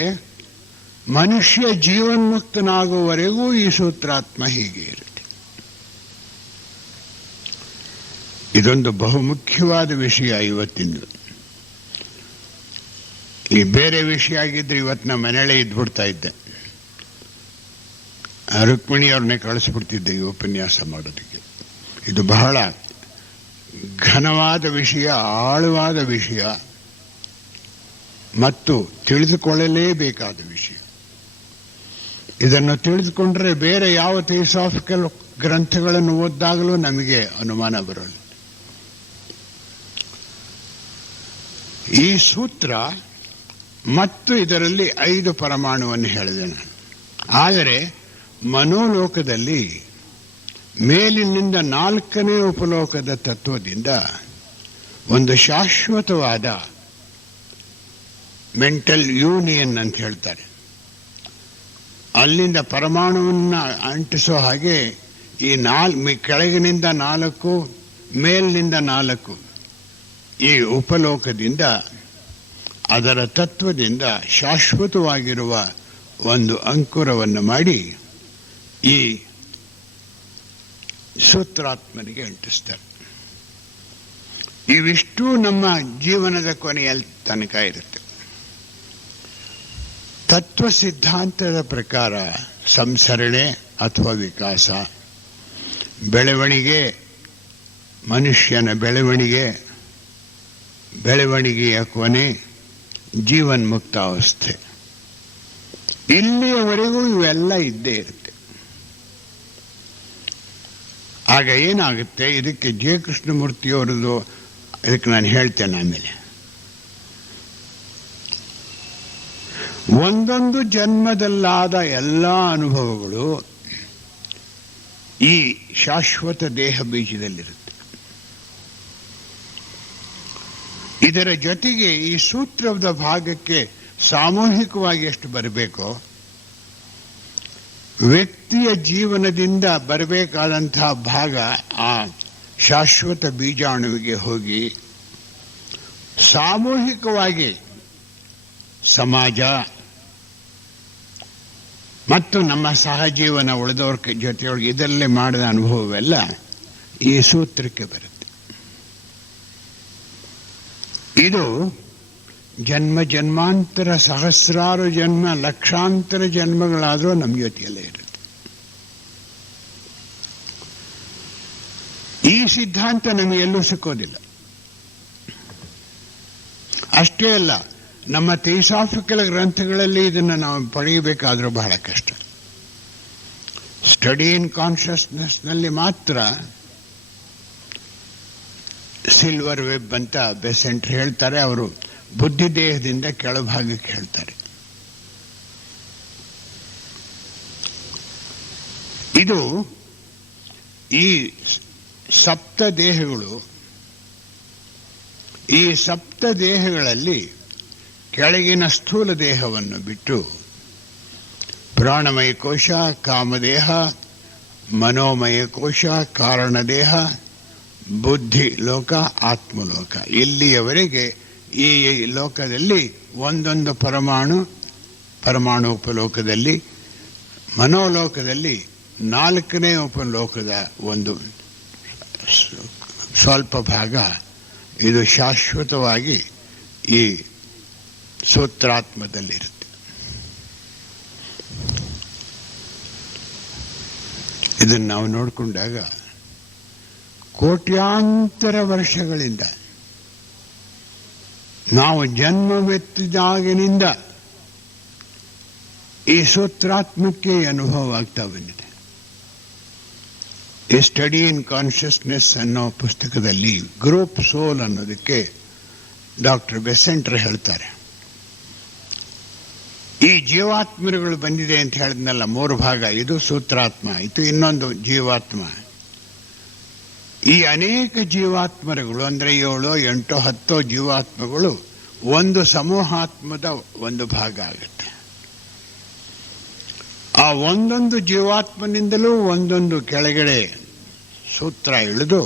ಮನುಷ್ಯ ಜೀವನ್ಮುಕ್ತನಾಗುವವರೆಗೂ ಈ ಸೂತ್ರಾತ್ಮ ಹೀಗೆ ಇರುತ್ತೆ. ಇದೊಂದು ಬಹುಮುಖ್ಯವಾದ ವಿಷಯ ಇವತ್ತಿಂದು. ಈ ಬೇರೆ ವಿಷಯ ಆಗಿದ್ರೆ ಇವತ್ತು ನಮ್ಮ ಮನೆಯಲ್ಲೇ ಇದ್ಬಿಡ್ತಾ ಇದ್ದೆ. ರುಕ್ಮಿಣಿ ಅವ್ರನ್ನೇ ಕಳಿಸ್ಬಿಡ್ತಿದ್ದೆ ಈ ಉಪನ್ಯಾಸ ಮಾಡೋದಕ್ಕೆ. ಇದು ಬಹಳ ಘನವಾದ ವಿಷಯ, ಆಳವಾದ ವಿಷಯ ಮತ್ತು ತಿಳಿದುಕೊಳ್ಳಲೇಬೇಕಾದ ವಿಷಯ. ಇದನ್ನು ತಿಳಿದುಕೊಂಡ್ರೆ ಬೇರೆ ಯಾವ ಥಿಯೋಸಾಫಿಕಲ್ ಗ್ರಂಥಗಳನ್ನು ಓದಿದಾಗಲೂ ನಮಗೆ ಅನುಮಾನ ಬರೋಲ್ಲ. ಈ ಸೂತ್ರ ಮತ್ತು ಇದರಲ್ಲಿ 5 ಪರಮಾಣುವನ್ನು ಹೇಳಿದೆ ನಾನು. ಆದರೆ ಮನೋಲೋಕದಲ್ಲಿ ಮೇಲಿನಿಂದ 4ನೇ ಉಪಲೋಕದ ತತ್ವದಿಂದ ಒಂದು ಶಾಶ್ವತವಾದ ಮೆಂಟಲ್ ಯೂನಿಯನ್ ಅಂತ ಹೇಳ್ತಾರೆ. ಅಲ್ಲಿಂದ ಪರಮಾಣುವನ್ನು ಅಂಟಿಸೋ ಹಾಗೆ ಈ ಕೆಳಗಿನಿಂದ 4, ಮೇಲಿನಿಂದ 4 ಈ ಉಪಲೋಕದಿಂದ ಅದರ ತತ್ವದಿಂದ ಶಾಶ್ವತವಾಗಿರುವ ಒಂದು ಅಂಕುರವನ್ನು ಮಾಡಿ ಈ ಸೂತ್ರಾತ್ಮನಿಗೆ ಅಂಟಿಸ್ತಾರೆ. ಇವಿಷ್ಟು ನಮ್ಮ ಜೀವನದ ಕೊನೆಯಲ್ಲಿ ತನಕ ಇರುತ್ತೆ. ತತ್ವ ಸಿದ್ಧಾಂತದ ಪ್ರಕಾರ ಸಂಸರಣೆ ಅಥವಾ ವಿಕಾಸ, ಬೆಳವಣಿಗೆ, ಮನುಷ್ಯನ ಬೆಳವಣಿಗೆಯ ಕೊನೆ ಜೀವನ್ಮುಕ್ತಾವಸ್ಥೆ. ಇಲ್ಲಿಯವರೆಗೂ ಇವೆಲ್ಲ ಇದ್ದೇ ಇರುತ್ತೆ. ಆಗ ಏನಾಗುತ್ತೆ, ಇದಕ್ಕೆ ಜೆ ಕೃಷ್ಣಮೂರ್ತಿಯವರದು, ಇದಕ್ಕೆ ನಾನು ಹೇಳ್ತೇನೆ ಆಮೇಲೆ. ಒಂದೊಂದು ಜನ್ಮದಲ್ಲಾದ ಎಲ್ಲ ಅನುಭವಗಳು ಈ ಶಾಶ್ವತ ದೇಹ ಬೀಜದಲ್ಲಿರುತ್ತೆ. ಇದರ ಜೊತೆಗೆ ಈ ಸೂತ್ರದ ಭಾಗಕ್ಕೆ ಸಾಮೂಹಿಕವಾಗಿ ಎಷ್ಟು ಬರಬೇಕೋ, ವ್ಯಕ್ತಿಯ ಜೀವನದಿಂದ ಬರಬೇಕಾದಂತಹ ಭಾಗ ಆ ಶಾಶ್ವತ ಬೀಜಾಣುವಿಗೆ ಹೋಗಿ ಸಾಮೂಹಿಕವಾಗಿ ಸಮಾಜ ಮತ್ತು ನಮ್ಮ ಸಹಜೀವನ ಉಳಿದವ್ರ ಜೊತೆಯೊಳಗೆ ಇದರಲ್ಲೇ ಮಾಡಿದ ಅನುಭವವೆಲ್ಲ ಈ ಸೂತ್ರಕ್ಕೆ ಬರುತ್ತೆ. ಇದು ಜನ್ಮ ಜನ್ಮಾಂತರ, ಸಹಸ್ರಾರು ಜನ್ಮ, ಲಕ್ಷಾಂತರ ಜನ್ಮಗಳಾದರೂ ನಮ್ಮ ಜೊತೆಯಲ್ಲೇ ಇರುತ್ತೆ. ಈ ಸಿದ್ಧಾಂತ ನಮಗೆಲ್ಲೂ ಸಿಕ್ಕೋದಿಲ್ಲ. ಅಷ್ಟೇ ಅಲ್ಲ, ನಮ್ಮ ಥಿಯೋಸಾಫಿಕಲ್ ಗ್ರಂಥಗಳಲ್ಲಿ ಇದನ್ನು ನಾವು ಪಡೆಯಬೇಕಾದ್ರೂ ಬಹಳ ಕಷ್ಟ. ಸ್ಟಡಿ ಇನ್ ಕಾನ್ಷಿಯಸ್ನೆಸ್ನಲ್ಲಿ ಮಾತ್ರ ಸಿಲ್ವರ್ ವೆಬ್ ಅಂತ ಬೆಸೆಂಟ್ ಹೇಳ್ತಾರೆ. ಅವರು ಬುದ್ಧಿದೇಹದಿಂದ ಕೆಳಭಾಗಕ್ಕೆ ಹೇಳ್ತಾರೆ. ಇದು ಈ ಸಪ್ತ ದೇಹಗಳು, ಈ ಸಪ್ತ ದೇಹಗಳಲ್ಲಿ ಕೆಳಗಿನ ಸ್ಥೂಲ ದೇಹವನ್ನು ಬಿಟ್ಟು ಪ್ರಾಣಮಯ ಕೋಶ, ಕಾಮದೇಹ, ಮನೋಮಯ ಕೋಶ, ಕಾರಣದೇಹ, ಬುದ್ಧಿ ಲೋಕ, ಆತ್ಮಲೋಕ, ಇಲ್ಲಿಯವರೆಗೆ ಈ ಲೋಕದಲ್ಲಿ ಒಂದೊಂದು ಪರಮಾಣು ಉಪಲೋಕದಲ್ಲಿ, ಮನೋಲೋಕದಲ್ಲಿ 4ನೇ ಉಪಲೋಕದ ಒಂದು ಸ್ವಲ್ಪ ಭಾಗ ಇದು ಶಾಶ್ವತವಾಗಿ ಈ ಸೂತ್ರಾತ್ಮದಲ್ಲಿರುತ್ತೆ. ಇದನ್ನು ನಾವು ನೋಡಿಕೊಂಡಾಗ ಕೋಟ್ಯಾಂತರ ವರ್ಷಗಳಿಂದ ನಾವು ಜನ್ಮವೆತ್ತಿದಾಗಿನಿಂದ ಈ ಸೂತ್ರಾತ್ಮಕ್ಕೆ ಅನುಭವ ಆಗ್ತಾ ಬಂದಿದೆ. ಎ ಸ್ಟಡಿ ಇನ್ ಕಾನ್ಷಿಯಸ್ನೆಸ್ ಅನ್ನೋ ಪುಸ್ತಕದಲ್ಲಿ ಗ್ರೂಪ್ ಸೋಲ್ ಅನ್ನೋದಕ್ಕೆ ಡಾಕ್ಟರ್ ಬೆಸೆಂಟ್ರ್ ಹೇಳ್ತಾರೆ, ಈ ಜೀವಾತ್ಮರುಗಳು ಬಂದಿದೆ ಅಂತ ಹೇಳಿದ್ನಲ್ಲ 3 ಭಾಗ, ಇದು ಸೂತ್ರಾತ್ಮ, ಇದು ಇನ್ನೊಂದು ಜೀವಾತ್ಮ. ಈ ಅನೇಕ ಜೀವಾತ್ಮರುಗಳು ಅಂದರೆ 7, 8, 10 ಜೀವಾತ್ಮಗಳು ಒಂದು ಸಮೂಹಾತ್ಮದ ಒಂದು ಭಾಗ ಆಗುತ್ತೆ. ಆ ಒಂದೊಂದು ಜೀವಾತ್ಮನಿಂದಲೂ ಒಂದೊಂದು ಕೆಳಗಡೆ ಸೂತ್ರ ಇಳಿದು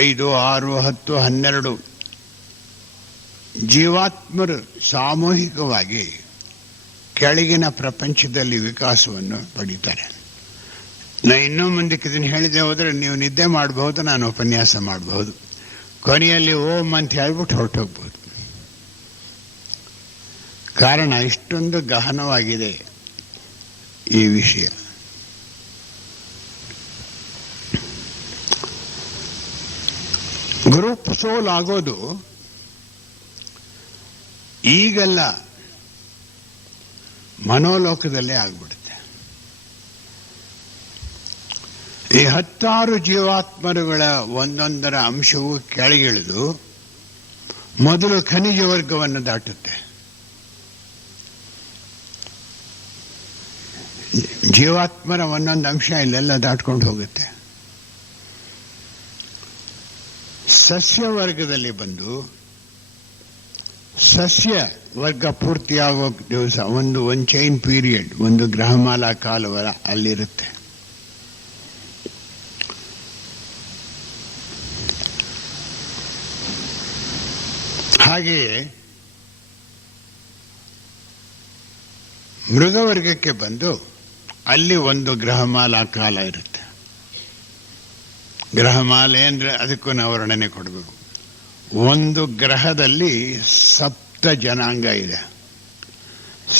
5, 6, 10, 12 ಜೀವಾತ್ಮರು ಸಾಮೂಹಿಕವಾಗಿ ಕೆಳಗಿನ ಪ್ರಪಂಚದಲ್ಲಿ ವಿಕಾಸವನ್ನು ಪಡೀತಾರೆ. ನಾ ಇನ್ನೂ ಮುಂದಕ್ಕೆ ಇದನ್ನು ಹೇಳಿದೆ ಹೋದರೆ ನೀವು ನಿದ್ದೆ ಮಾಡಬಹುದು, ನಾನು ಉಪನ್ಯಾಸ ಮಾಡಬಹುದು, ಕೊನೆಯಲ್ಲಿ ಓಂ ಅಂತ ಹೇಳ್ಬಿಟ್ಟು ಹೊರಟೋಗ್ಬೋದು. ಕಾರಣ ಇಷ್ಟೊಂದು ಗಹನವಾಗಿದೆ ಈ ವಿಷಯ. ಗ್ರೂಪ್ ಸೋಲ್ ಆಗೋದು ಈಗಲ್ಲ, ಮನೋಲೋಕದಲ್ಲೇ ಆಗ್ಬಿಡುತ್ತೆ. ಈ 16 ಜೀವಾತ್ಮರುಗಳ ಒಂದೊಂದರ ಅಂಶವು ಕೆಳಗಿಳಿದು ಮೊದಲು ಖನಿಜ ವರ್ಗವನ್ನು ದಾಟುತ್ತೆ. ಜೀವಾತ್ಮರ ಒಂದೊಂದು ಅಂಶ ಇಲ್ಲೆಲ್ಲ ದಾಟ್ಕೊಂಡು ಹೋಗುತ್ತೆ. ಸಸ್ಯ ವರ್ಗದಲ್ಲಿ ಬಂದು ಸಸ್ಯ ವರ್ಗ ಪೂರ್ತಿಯಾಗೋ ದಿವಸ ಒಂದು ಚೈನ್ ಪೀರಿಯಡ್, ಒಂದು ಗ್ರಹಮಾಲಾ ಕಾಲವರ ಅಲ್ಲಿರುತ್ತೆ. ಹಾಗೆಯೇ ಮೃಗವರ್ಗಕ್ಕೆ ಬಂದು ಅಲ್ಲಿ ಒಂದು ಗ್ರಹಮಾಲಾ ಕಾಲ ಇರುತ್ತೆ. ಗ್ರಹಮಾಲೆ ಅಂದರೆ ಅದಕ್ಕೂ ನಾವು ವರ್ಣನೆ ಕೊಡಬೇಕು. ಒಂದು ಗ್ರಹದಲ್ಲಿ 7 ಜನಾಂಗ ಇದೆ.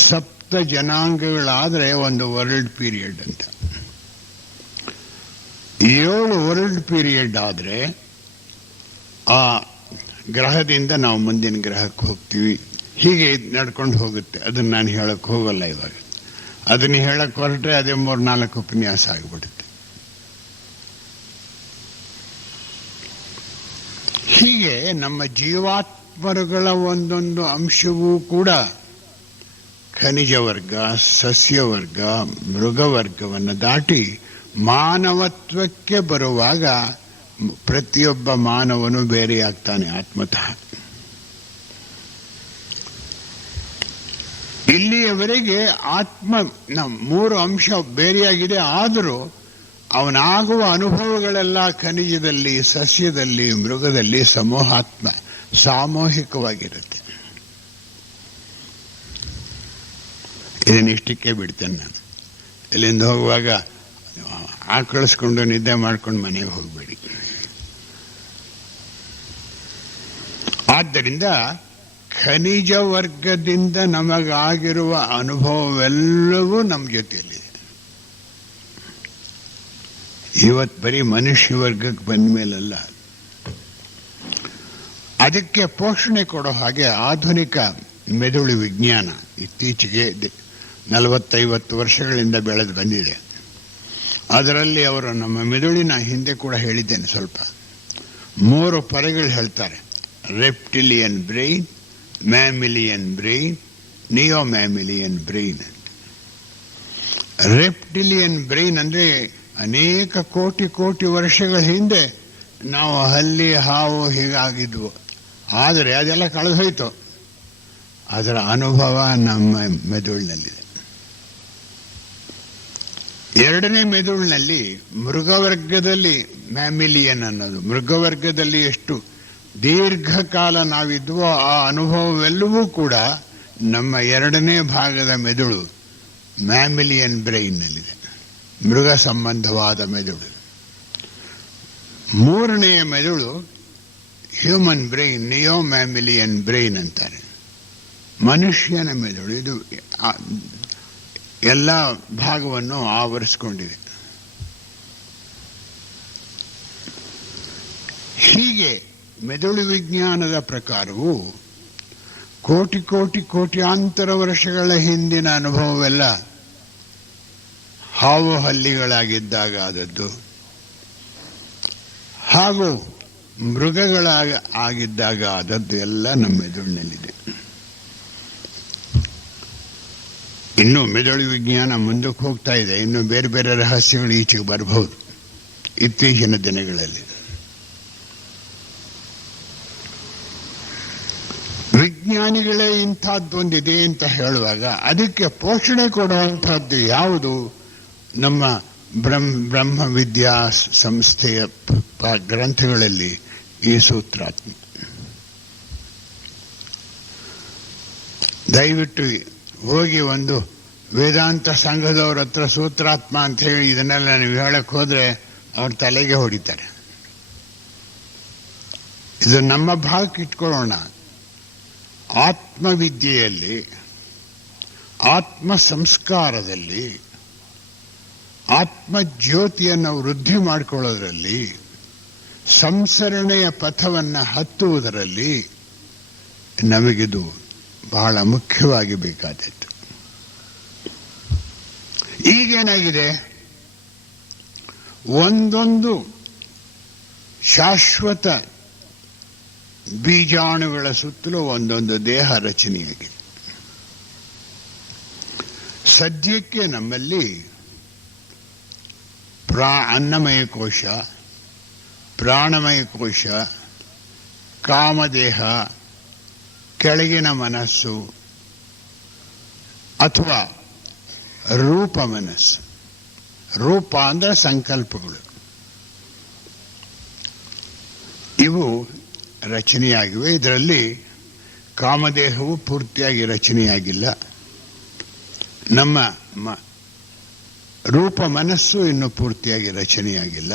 7 ಜನಾಂಗಗಳಾದರೆ ಒಂದು ವರ್ಲ್ಡ್ ಪೀರಿಯಡ್ ಅಂತ. 7 ವರ್ಲ್ಡ್ ಪೀರಿಯಡ್ ಆದರೆ ಆ ಗ್ರಹದಿಂದ ನಾವು ಮುಂದಿನ ಗ್ರಹಕ್ಕೆ ಹೋಗ್ತೀವಿ. ಹೀಗೆ ನಡ್ಕೊಂಡು ಹೋಗುತ್ತೆ. ಅದನ್ನು ನಾನು ಹೇಳಕ್ಕೆ ಹೋಗಲ್ಲ ಇವಾಗ. ಅದನ್ನು ಹೇಳಕ್ಕೆ ಹೊರಟ್ರೆ ಅದೇ 3-4 ಉಪನ್ಯಾಸ ಆಗಿಬಿಡುತ್ತೆ. ಹೀಗೆ ನಮ್ಮ ಜೀವಾತ್ಮರುಗಳ ಒಂದೊಂದು ಅಂಶವೂ ಕೂಡ ಖನಿಜ ವರ್ಗ, ಸಸ್ಯವರ್ಗ, ಮೃಗವರ್ಗವನ್ನು ದಾಟಿ ಮಾನವತ್ವಕ್ಕೆ ಬರುವಾಗ ಪ್ರತಿಯೊಬ್ಬ ಮಾನವನು ಬೇರೆಯಾಗ್ತಾನೆ ಆತ್ಮತಃ. ಇಲ್ಲಿಯವರೆಗೆ ಆತ್ಮ 3 ಅಂಶ ಬೇರೆಯಾಗಿದೆ. ಆದರೂ ಅವನಾಗುವ ಅನುಭವಗಳೆಲ್ಲ ಖನಿಜದಲ್ಲಿ, ಸಸ್ಯದಲ್ಲಿ, ಮೃಗದಲ್ಲಿ ಸಮೂಹಾತ್ಮ ಸಾಮೂಹಿಕವಾಗಿರುತ್ತೆ. ಇದನ್ನಿಷ್ಟಕ್ಕೆ ಬಿಡ್ತೇನೆ ನಾನು. ಇಲ್ಲಿಂದ ಹೋಗುವಾಗ ಆಕಳಿಸ್ಕೊಂಡು ನಿದ್ದೆ ಮಾಡ್ಕೊಂಡು ಮನೆಗೆ ಹೋಗಬೇಡಿ. ಆದ್ದರಿಂದ ಖನಿಜ ವರ್ಗದಿಂದ ನಮಗಾಗಿರುವ ಅನುಭವವೆಲ್ಲವೂ ನಮ್ಮ ಜೊತೆಯಲ್ಲಿದೆ. ಇವತ್ತು ಬರೀ ಮನುಷ್ಯ ವರ್ಗಕ್ಕೆ ಬಂದ ಮೇಲಲ್ಲ, ಅದಕ್ಕೆ ಪೋಷಣೆ ಕೊಡೋ ಹಾಗೆ ಆಧುನಿಕ ಮೆದುಳು ವಿಜ್ಞಾನ ಇತ್ತೀಚೆಗೆ 40-50 ವರ್ಷಗಳಿಂದ ಬೆಳೆದು ಬಂದಿದೆ. ಅದರಲ್ಲಿ ಅವರು ನಮ್ಮ ಮೆದುಳಿನ ಹಿಂದೆ ಕೂಡ ಹೇಳಿದ್ದೇನೆ ಸ್ವಲ್ಪ 3 ಪದಗಳು ಹೇಳ್ತಾರೆ. ರೆಪ್ಟಿಲಿಯನ್ ಬ್ರೈನ್, ಮ್ಯಾಮಿಲಿಯನ್ ಬ್ರೈನ್, ನಿಯೋ ಮ್ಯಾಮಿಲಿಯನ್ ಬ್ರೈನ್ ಅಂತ. ರೆಪ್ಟಿಲಿಯನ್ ಬ್ರೈನ್ ಅಂದರೆ ಅನೇಕ ಕೋಟಿ ವರ್ಷಗಳ ಹಿಂದೆ ನಾವು ಹಲ್ಲಿ, ಹಾವು ಹೀಗಾಗಿದ್ವು. ಆದರೆ ಅದೆಲ್ಲ ಕಳೆದು ಹೋಯ್ತು. ಅದರ ಅನುಭವ ನಮ್ಮ ಮೆದುಳಿನಲ್ಲಿದೆ. 2ನೇ ಮೆದುಳಿನಲ್ಲಿ ಮೃಗವರ್ಗದಲ್ಲಿ ಮ್ಯಾಮಿಲಿಯನ್ ಅನ್ನೋದು, ಮೃಗವರ್ಗದಲ್ಲಿ ಎಷ್ಟು ದೀರ್ಘಕಾಲ ನಾವಿದ್ವೋ ಆ ಅನುಭವವೆಲ್ಲವೂ ಕೂಡ ನಮ್ಮ 2ನೇ ಭಾಗದ ಮೆದುಳು ಮ್ಯಾಮಿಲಿಯನ್ ಬ್ರೈನ್ನಲ್ಲಿದೆ, ಮೃಗ ಸಂಬಂಧವಾದ ಮೆದುಳು. 3ನೆಯ ಮೆದುಳು ಹ್ಯೂಮನ್ ಬ್ರೈನ್, ನಿಯೋ ಮ್ಯಾಮಿಲಿಯನ್ ಬ್ರೈನ್ ಅಂತಾರೆ, ಮನುಷ್ಯನ ಮೆದುಳು. ಇದು ಎಲ್ಲ ಭಾಗವನ್ನು ಆವರಿಸಿಕೊಂಡಿದೆ. ಹೀಗೆ ಮೆದುಳು ವಿಜ್ಞಾನದ ಪ್ರಕಾರವು ಕೋಟಿ ಕೋಟಿ ಕೋಟ್ಯಾಂತರ ವರ್ಷಗಳ ಹಿಂದಿನ ಅನುಭವವೆಲ್ಲ ಹಾವು ಹಲ್ಲಿಗಳಾಗಿದ್ದಾಗ ಆದದ್ದು, ಹಾಗೂ ಆಗಿದ್ದಾಗ ಆದದ್ದು ಎಲ್ಲ ನಮ್ಮ ಮೆದುಳಿನಲ್ಲಿದೆ. ಇನ್ನು ಮೆದುಳು ವಿಜ್ಞಾನ ಮುಂದಕ್ಕೆ ಹೋಗ್ತಾ ಇದೆ. ಇನ್ನು ಬೇರೆ ಬೇರೆ ರಹಸ್ಯಗಳು ಈಚೆಗೆ ಬರಬಹುದು ಇತ್ತೀಚಿನ ದಿನಗಳಲ್ಲಿ. ವಿಜ್ಞಾನಿಗಳೇ ಇಂಥದ್ದೊಂದಿದೆ ಅಂತ ಹೇಳುವಾಗ ಅದಕ್ಕೆ ಪೋಷಣೆ ಕೊಡುವಂಥದ್ದು ಯಾವುದು? ನಮ್ಮ ಬ್ರಹ್ಮವಿದ್ಯಾ ಸಂಸ್ಥೆಯ ಗ್ರಂಥಗಳಲ್ಲಿ ಈ ಸೂತ್ರಾತ್ಮ. ದಯವಿಟ್ಟು ಹೋಗಿ ಒಂದು ವೇದಾಂತ ಸಂಘದವ್ರ ಹತ್ರ ಸೂತ್ರಾತ್ಮ ಅಂತ ಹೇಳಿ ಇದನ್ನೆಲ್ಲ ನೀವು ಹೇಳಕ್ ಹೋದ್ರೆ ಅವ್ರ ತಲೆಗೆ ಹೊಡಿತಾರೆ. ಇದು ನಮ್ಮ ಭಾಗಕ್ಕೆ ಇಟ್ಕೊಳ್ಳೋಣ. ಆತ್ಮವಿದ್ಯೆಯಲ್ಲಿ, ಆತ್ಮ ಸಂಸ್ಕಾರದಲ್ಲಿ, ಆತ್ಮಜ್ಯೋತಿಯನ್ನು ವೃದ್ಧಿ ಮಾಡಿಕೊಳ್ಳೋದ್ರಲ್ಲಿ, ಸಂಸರಣೆಯ ಪಥವನ್ನು ಹತ್ತುವುದರಲ್ಲಿ ನಮಗಿದು ಬಹಳ ಮುಖ್ಯವಾಗಿ ಬೇಕಾದದ್ದು. ಈಗೇನಾಗಿದೆ, ಒಂದೊಂದು ಶಾಶ್ವತ ಬೀಜಾಣುಗಳ ಸುತ್ತಲೂ ಒಂದೊಂದು ದೇಹ ರಚನೆಯಾಗಿದೆ. ಸದ್ಯಕ್ಕೆ ನಮ್ಮಲ್ಲಿ ಅನ್ನಮಯ ಕೋಶ, ಪ್ರಾಣಮಯ ಕೋಶ, ಕಾಮದೇಹ, ಕೆಳಗಿನ ಮನಸ್ಸು ಅಥವಾ ರೂಪ ಮನಸ್ಸು. ರೂಪ ಅಂದ್ರೆ ಸಂಕಲ್ಪಗಳು. ಇವು ರಚನೆಯಾಗಿವೆ. ಇದರಲ್ಲಿ ಕಾಮದೇಹವು ಪೂರ್ತಿಯಾಗಿ ರಚನೆಯಾಗಿಲ್ಲ. ನಮ್ಮ ರೂಪ ಮನಸ್ಸು ಇನ್ನೂ ಪೂರ್ತಿಯಾಗಿ ರಚನೆಯಾಗಿಲ್ಲ.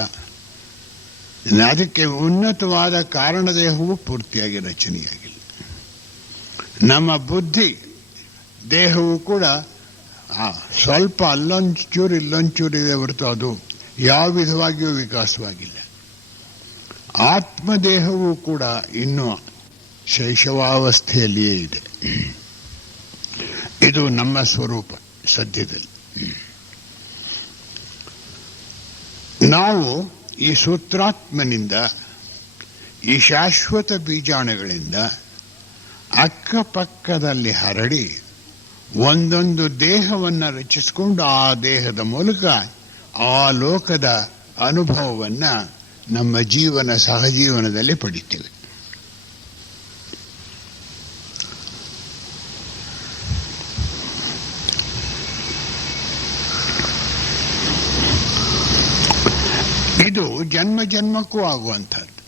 ಅದಕ್ಕೆ ಉನ್ನತವಾದ ಕಾರಣದೇಹವು ಪೂರ್ತಿಯಾಗಿ ರಚನೆಯಾಗಿಲ್ಲ. ನಮ್ಮ ಬುದ್ಧಿ ದೇಹವು ಕೂಡ ಸ್ವಲ್ಪ ಅಲ್ಲೊಂಚೂರು ಇಲ್ಲೊಂಚೂರು ಇದೆ ಹೊರತು ಅದು ಯಾವ ವಿಧವಾಗಿಯೂ ವಿಕಾಸವಾಗಿಲ್ಲ. ಆತ್ಮದೇಹವು ಕೂಡ ಇನ್ನೂ ಶೈಶವಾವಸ್ಥೆಯಲ್ಲಿಯೇ ಇದೆ. ಇದು ನಮ್ಮ ಸ್ವರೂಪ ಸದ್ಯದಲ್ಲಿ. ನಾವು ಈ ಸೂತ್ರಾತ್ಮನಿಂದ, ಈ ಶಾಶ್ವತ ಬೀಜಾಣುಗಳಿಂದ ಅಕ್ಕಪಕ್ಕದಲ್ಲಿ ಹರಡಿ ಒಂದೊಂದು ದೇಹವನ್ನು ರಚಿಸಿಕೊಂಡು ಆ ದೇಹದ ಮೂಲಕ ಆ ಲೋಕದ ಅನುಭವವನ್ನು ನಮ್ಮ ಜೀವನ ಸಹಜೀವನದಲ್ಲಿ ಪಡಿತೇವೆ. ಇದು ಜನ್ಮ ಜನ್ಮಕ್ಕೂ ಆಗುವಂಥದ್ದು.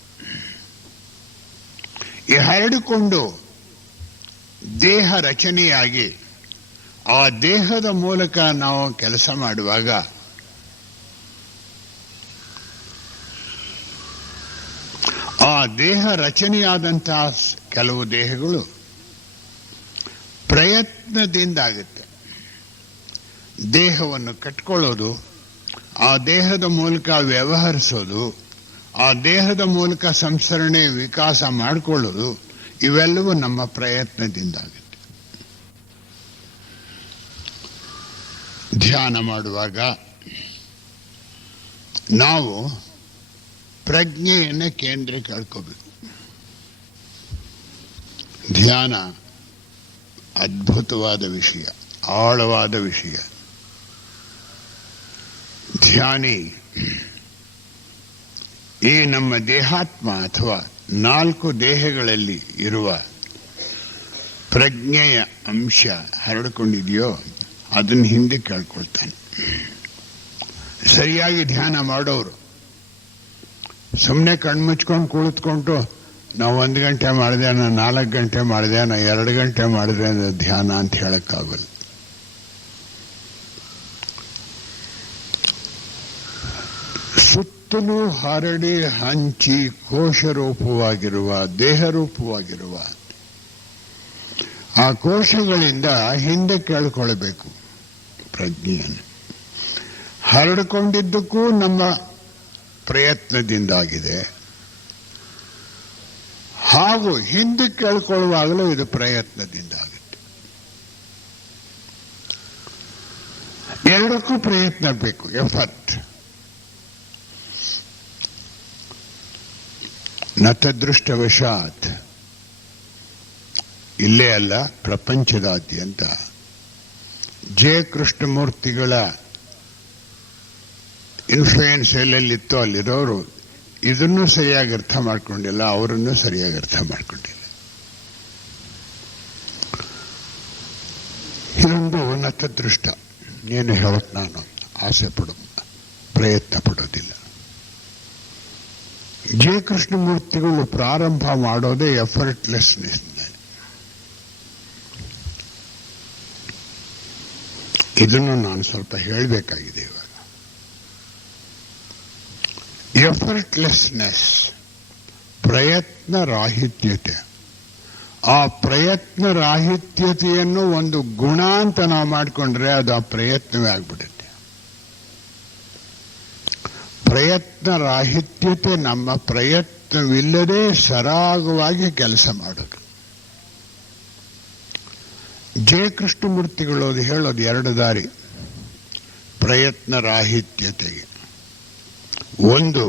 ಈ ಹರಡಿಕೊಂಡು ದೇಹ ರಚನೆಯಾಗಿ ಆ ದೇಹದ ಮೂಲಕ ನಾವು ಕೆಲಸ ಮಾಡುವಾಗ ಆ ದೇಹ ರಚನೆಯಾದಂತಹ ಕೆಲವು ದೇಹಗಳು ಪ್ರಯತ್ನದಿಂದ ಆಗುತ್ತೆ. ದೇಹವನ್ನು ಕಟ್ಕೊಳ್ಳೋದು, ಆ ದೇಹದ ಮೂಲಕ ವ್ಯವಹರಿಸೋದು, ಆ ದೇಹದ ಮೂಲಕ ಸಂಸರಣೆ ವಿಕಾಸ ಮಾಡಿಕೊಳ್ಳೋದು, ಇವೆಲ್ಲವೂ ನಮ್ಮ ಪ್ರಯತ್ನದಿಂದ ಆಗುತ್ತೆ. ಧ್ಯಾನ ಮಾಡುವಾಗ ನಾವು ಪ್ರಜ್ಞೆಯನ್ನು ಕೇಂದ್ರಕ್ಕೆ ಕಳ್ಕೋಬೇಕು. ಧ್ಯಾನ ಅದ್ಭುತವಾದ ವಿಷಯ, ಆಳವಾದ ವಿಷಯ. ಧ್ಯಾನಿ ಈ ನಮ್ಮ ದೇಹಾತ್ಮ ಅಥವಾ 4 ದೇಹಗಳಲ್ಲಿ ಇರುವ ಪ್ರಜ್ಞೆಯ ಅಂಶ ಹರಡಿಕೊಂಡಿದೆಯೋ ಅದನ್ನು ಹಿಂದೆ ಕೇಳ್ಕೊಳ್ತಾನೆ. ಸರಿಯಾಗಿ ಧ್ಯಾನ ಮಾಡೋರು ಸುಮ್ಮನೆ ಕಣ್ಮುಚ್ಕೊಂಡು ಕುಳಿತುಕೊಂಡು ನಾವು 1 ಗಂಟೆ ಮಾಡಿದೆ, ನಾನು 4 ಗಂಟೆ ಮಾಡಿದೆ, ನಾನು 2 ಗಂಟೆ ಮಾಡಿದೆ ಧ್ಯಾನ ಅಂತ ಹೇಳಕ್ಕಾಗಲ್ಲ. ಸುತ್ತಲೂ ಹರಡಿ ಹಂಚಿ ಕೋಶರೂಪವಾಗಿರುವ, ದೇಹರೂಪವಾಗಿರುವ ಆ ಕೋಶಗಳಿಂದ ಹಿಂದೆ ಕೇಳ್ಕೊಳ್ಬೇಕು ಪ್ರಜ್ಞೆಯನ್ನು. ಹರಡಿಕೊಂಡಿದ್ದಕ್ಕೂ ನಮ್ಮ ಪ್ರಯತ್ನದಿಂದಾಗಿದೆ, ಹಾಗೂ ಹಿಂದಕ್ಕೆ ಕೇಳ್ಕೊಳ್ಳುವಾಗಲೂ ಇದು ಪ್ರಯತ್ನದಿಂದ ಆಗುತ್ತೆ. ಎರಡಕ್ಕೂ ಪ್ರಯತ್ನ ಬೇಕು, ಎಫರ್ಟ್. ನತದೃಷ್ಟವಶಾತ್ ಇಲ್ಲೇ ಅಲ್ಲ, ಪ್ರಪಂಚದಾದ್ಯಂತ ಜೆ ಕೃಷ್ಣಮೂರ್ತಿಗಳ ಇನ್ಫ್ಲೂಯೆನ್ಸ್ ಎಲ್ಲೆಲ್ಲಿತ್ತೋ ಅಲ್ಲಿರೋರು ಇದನ್ನು ಸರಿಯಾಗಿ ಅರ್ಥ ಮಾಡ್ಕೊಂಡಿಲ್ಲ, ಅವರನ್ನು ಸರಿಯಾಗಿ ಅರ್ಥ ಮಾಡ್ಕೊಂಡಿಲ್ಲ. ಇದೊಂದು ನತದೃಷ್ಟ. ಏನು ಹೇಳೋದು, ನಾನು ಆಸೆ ಪ್ರಯತ್ನ ಪಡೋದಿಲ್ಲ. ಜೆ ಕೃಷ್ಣಮೂರ್ತಿಗಳು ಪ್ರಾರಂಭ ಮಾಡೋದೇ ಎಫರ್ಟ್ಲೆಸ್ನೆಸ್. ಇದನ್ನು ನಾನು ಸ್ವಲ್ಪ ಹೇಳಬೇಕಾಗಿದೆ ಇವಾಗ. ಎಫರ್ಟ್ಲೆಸ್ನೆಸ್, ಪ್ರಯತ್ನ ರಾಹಿತ್ಯತೆ. ಆ ಪ್ರಯತ್ನ ರಾಹಿತ್ಯತೆಯನ್ನು ಒಂದು ಗುಣ ಅಂತ ನಾವು ಮಾಡಿಕೊಂಡ್ರೆ ಅದು ಆ ಪ್ರಯತ್ನವೇ ಆಗ್ಬಿಡುತ್ತೆ. ಪ್ರಯತ್ನ ರಾಹಿತ್ಯತೆ ನಮ್ಮ ಪ್ರಯತ್ನವಿಲ್ಲದೆ ಸರಾಗವಾಗಿ ಕೆಲಸ ಮಾಡೋದು. ಜೆ ಕೃಷ್ಣಮೂರ್ತಿಗಳು ಹೇಳೋದು ಎರಡು ದಾರಿ ಪ್ರಯತ್ನ ರಾಹಿತ್ಯತೆಗೆ. ಒಂದು,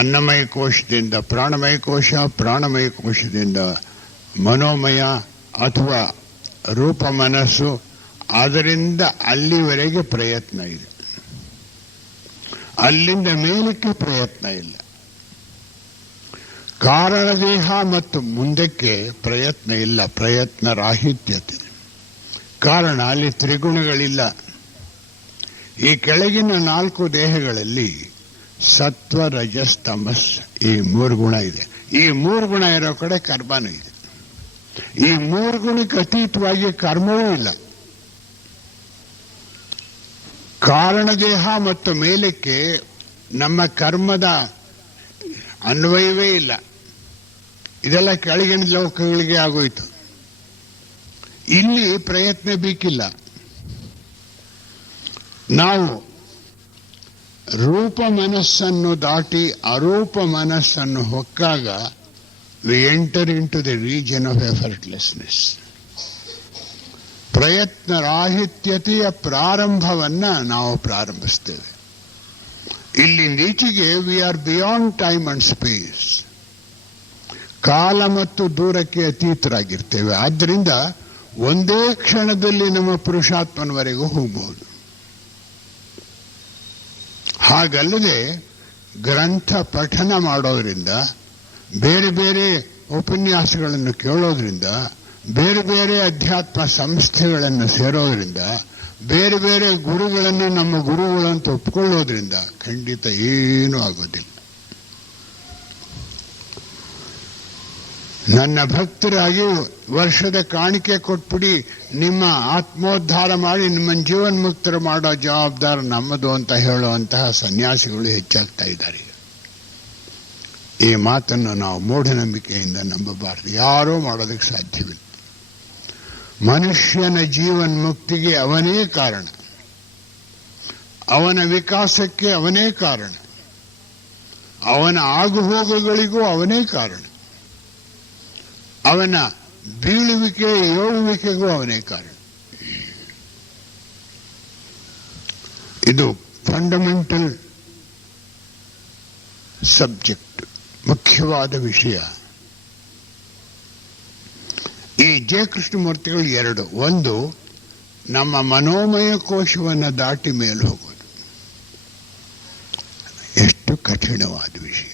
ಅನ್ನಮಯ ಕೋಶದಿಂದ ಪ್ರಾಣಮಯ ಕೋಶ, ಪ್ರಾಣಮಯ ಕೋಶದಿಂದ ಮನೋಮಯ ಅಥವಾ ರೂಪ ಮನಸ್ಸು, ಅದರಿಂದ ಅಲ್ಲಿವರೆಗೆ ಪ್ರಯತ್ನ ಇದೆ. ಅಲ್ಲಿಂದ ಮೇಲಕ್ಕೆ ಪ್ರಯತ್ನ ಇಲ್ಲ. ಕಾರಣದೇಹ ಮತ್ತು ಮುಂದಕ್ಕೆ ಪ್ರಯತ್ನ ಇಲ್ಲ, ಪ್ರಯತ್ನ ರಾಹಿತ್ಯತೆ. ಕಾರಣ ಅಲ್ಲಿ ತ್ರಿಗುಣಗಳಿಲ್ಲ. ಈ ಕೆಳಗಿನ 4 ದೇಹಗಳಲ್ಲಿ ಸತ್ವ, ರಜಸ್, ತಮಸ್, ಈ 3 ಗುಣ ಇದೆ. ಈ 3 ಗುಣ ಇರೋ ಕಡೆ ಕರ್ಮನೂ ಇದೆ. ಈ 3 ಗುಣಕ್ಕೆ ಅತೀತವಾಗಿ ಕರ್ಮವೂ ಇಲ್ಲ. ಕಾರಣದೇಹ ಮತ್ತು ಮೇಲಕ್ಕೆ ನಮ್ಮ ಕರ್ಮದ ಅನ್ವಯವೇ ಇಲ್ಲ. ಇದೆಲ್ಲ ಕೆಳಗಿನ ಲೋಕಗಳಿಗೆ ಆಗೋಯ್ತು. ಇಲ್ಲಿ ಪ್ರಯತ್ನ ಬೇಕಿಲ್ಲ. ನಾವು ರೂಪ ಮನಸ್ಸನ್ನು ದಾಟಿ ಅರೂಪ ಮನಸ್ಸನ್ನು ಹೊಕ್ಕಾಗ we enter into the region of effortlessness. ಪ್ರಯತ್ನ ರಾಹಿತ್ಯತೆಯ ಪ್ರಾರಂಭವನ್ನ ನಾವು ಪ್ರಾರಂಭಿಸ್ತೇವೆ. ಇಲ್ಲಿಂದೀಚೆಗೆ we are beyond time and space. ಕಾಲ ಮತ್ತು ದೂರಕ್ಕೆ ಅತೀತರಾಗಿರ್ತೇವೆ. ಆದ್ದರಿಂದ ಒಂದೇ ಕ್ಷಣದಲ್ಲಿ ನಮ್ಮ ಪುರುಷಾತ್ಮನವರೆಗೂ ಹೋಗಬಹುದು. ಹಾಗಲ್ಲದೆ ಗ್ರಂಥ ಪಠನ ಮಾಡೋದ್ರಿಂದ, ಬೇರೆ ಬೇರೆ ಉಪನ್ಯಾಸಗಳನ್ನು ಕೇಳೋದ್ರಿಂದ, ಬೇರೆ ಬೇರೆ ಅಧ್ಯಾತ್ಮ ಸಂಸ್ಥೆಗಳನ್ನು ಸೇರೋದ್ರಿಂದ, ಬೇರೆ ಬೇರೆ ಗುರುಗಳನ್ನು ನಮ್ಮ ಗುರುಗಳಂತ ಒಪ್ಕೊಳ್ಳೋದ್ರಿಂದ ಖಂಡಿತ ಏನೂ ಆಗೋದಿಲ್ಲ. ನನ್ನ ಭಕ್ತರಾಗಿ ವರ್ಷದ ಕಾಣಿಕೆ ಕೊಟ್ಬಿಡಿ, ನಿಮ್ಮ ಆತ್ಮೋದ್ಧಾರ ಮಾಡಿ ನಿಮ್ಮನ್ನು ಜೀವನ್ಮುಕ್ತರು ಮಾಡೋ ಜವಾಬ್ದಾರಿ ನಮ್ಮದು ಅಂತ ಹೇಳುವಂತಹ ಸನ್ಯಾಸಿಗಳು ಹೆಚ್ಚಾಗ್ತಾ ಇದ್ದಾರೆ. ಈ ಮಾತನ್ನು ನಾವು ಮೂಢನಂಬಿಕೆಯಿಂದ ನಂಬಬಾರದು. ಯಾರೂ ಮಾಡೋದಕ್ಕೆ ಸಾಧ್ಯವಿಲ್ಲ. ಮನುಷ್ಯನ ಜೀವನ್ಮುಕ್ತಿಗೆ ಅವನೇ ಕಾರಣ, ಅವನ ವಿಕಾಸಕ್ಕೆ ಅವನೇ ಕಾರಣ, ಅವನ ಆಗುಹೋಗುಗಳಿಗೂ ಅವನೇ ಕಾರಣ, ಅವನ ಬೀಳುವಿಕೆ ಏಳುವಿಕೆಗೂ ಅವನೇ ಕಾರಣ. ಇದು ಫಂಡಮೆಂಟಲ್ ಸಬ್ಜೆಕ್ಟ್, ಮುಖ್ಯವಾದ ವಿಷಯ. ಈ ಜೆ ಕೃಷ್ಣಮೂರ್ತಿಗಳು 2. ಒಂದು, ನಮ್ಮ ಮನೋಮಯ ಕೋಶವನ್ನು ದಾಟಿ ಮೇಲೆ ಹೋಗೋದು. ಎಷ್ಟು ಕಠಿಣವಾದ ವಿಷಯ.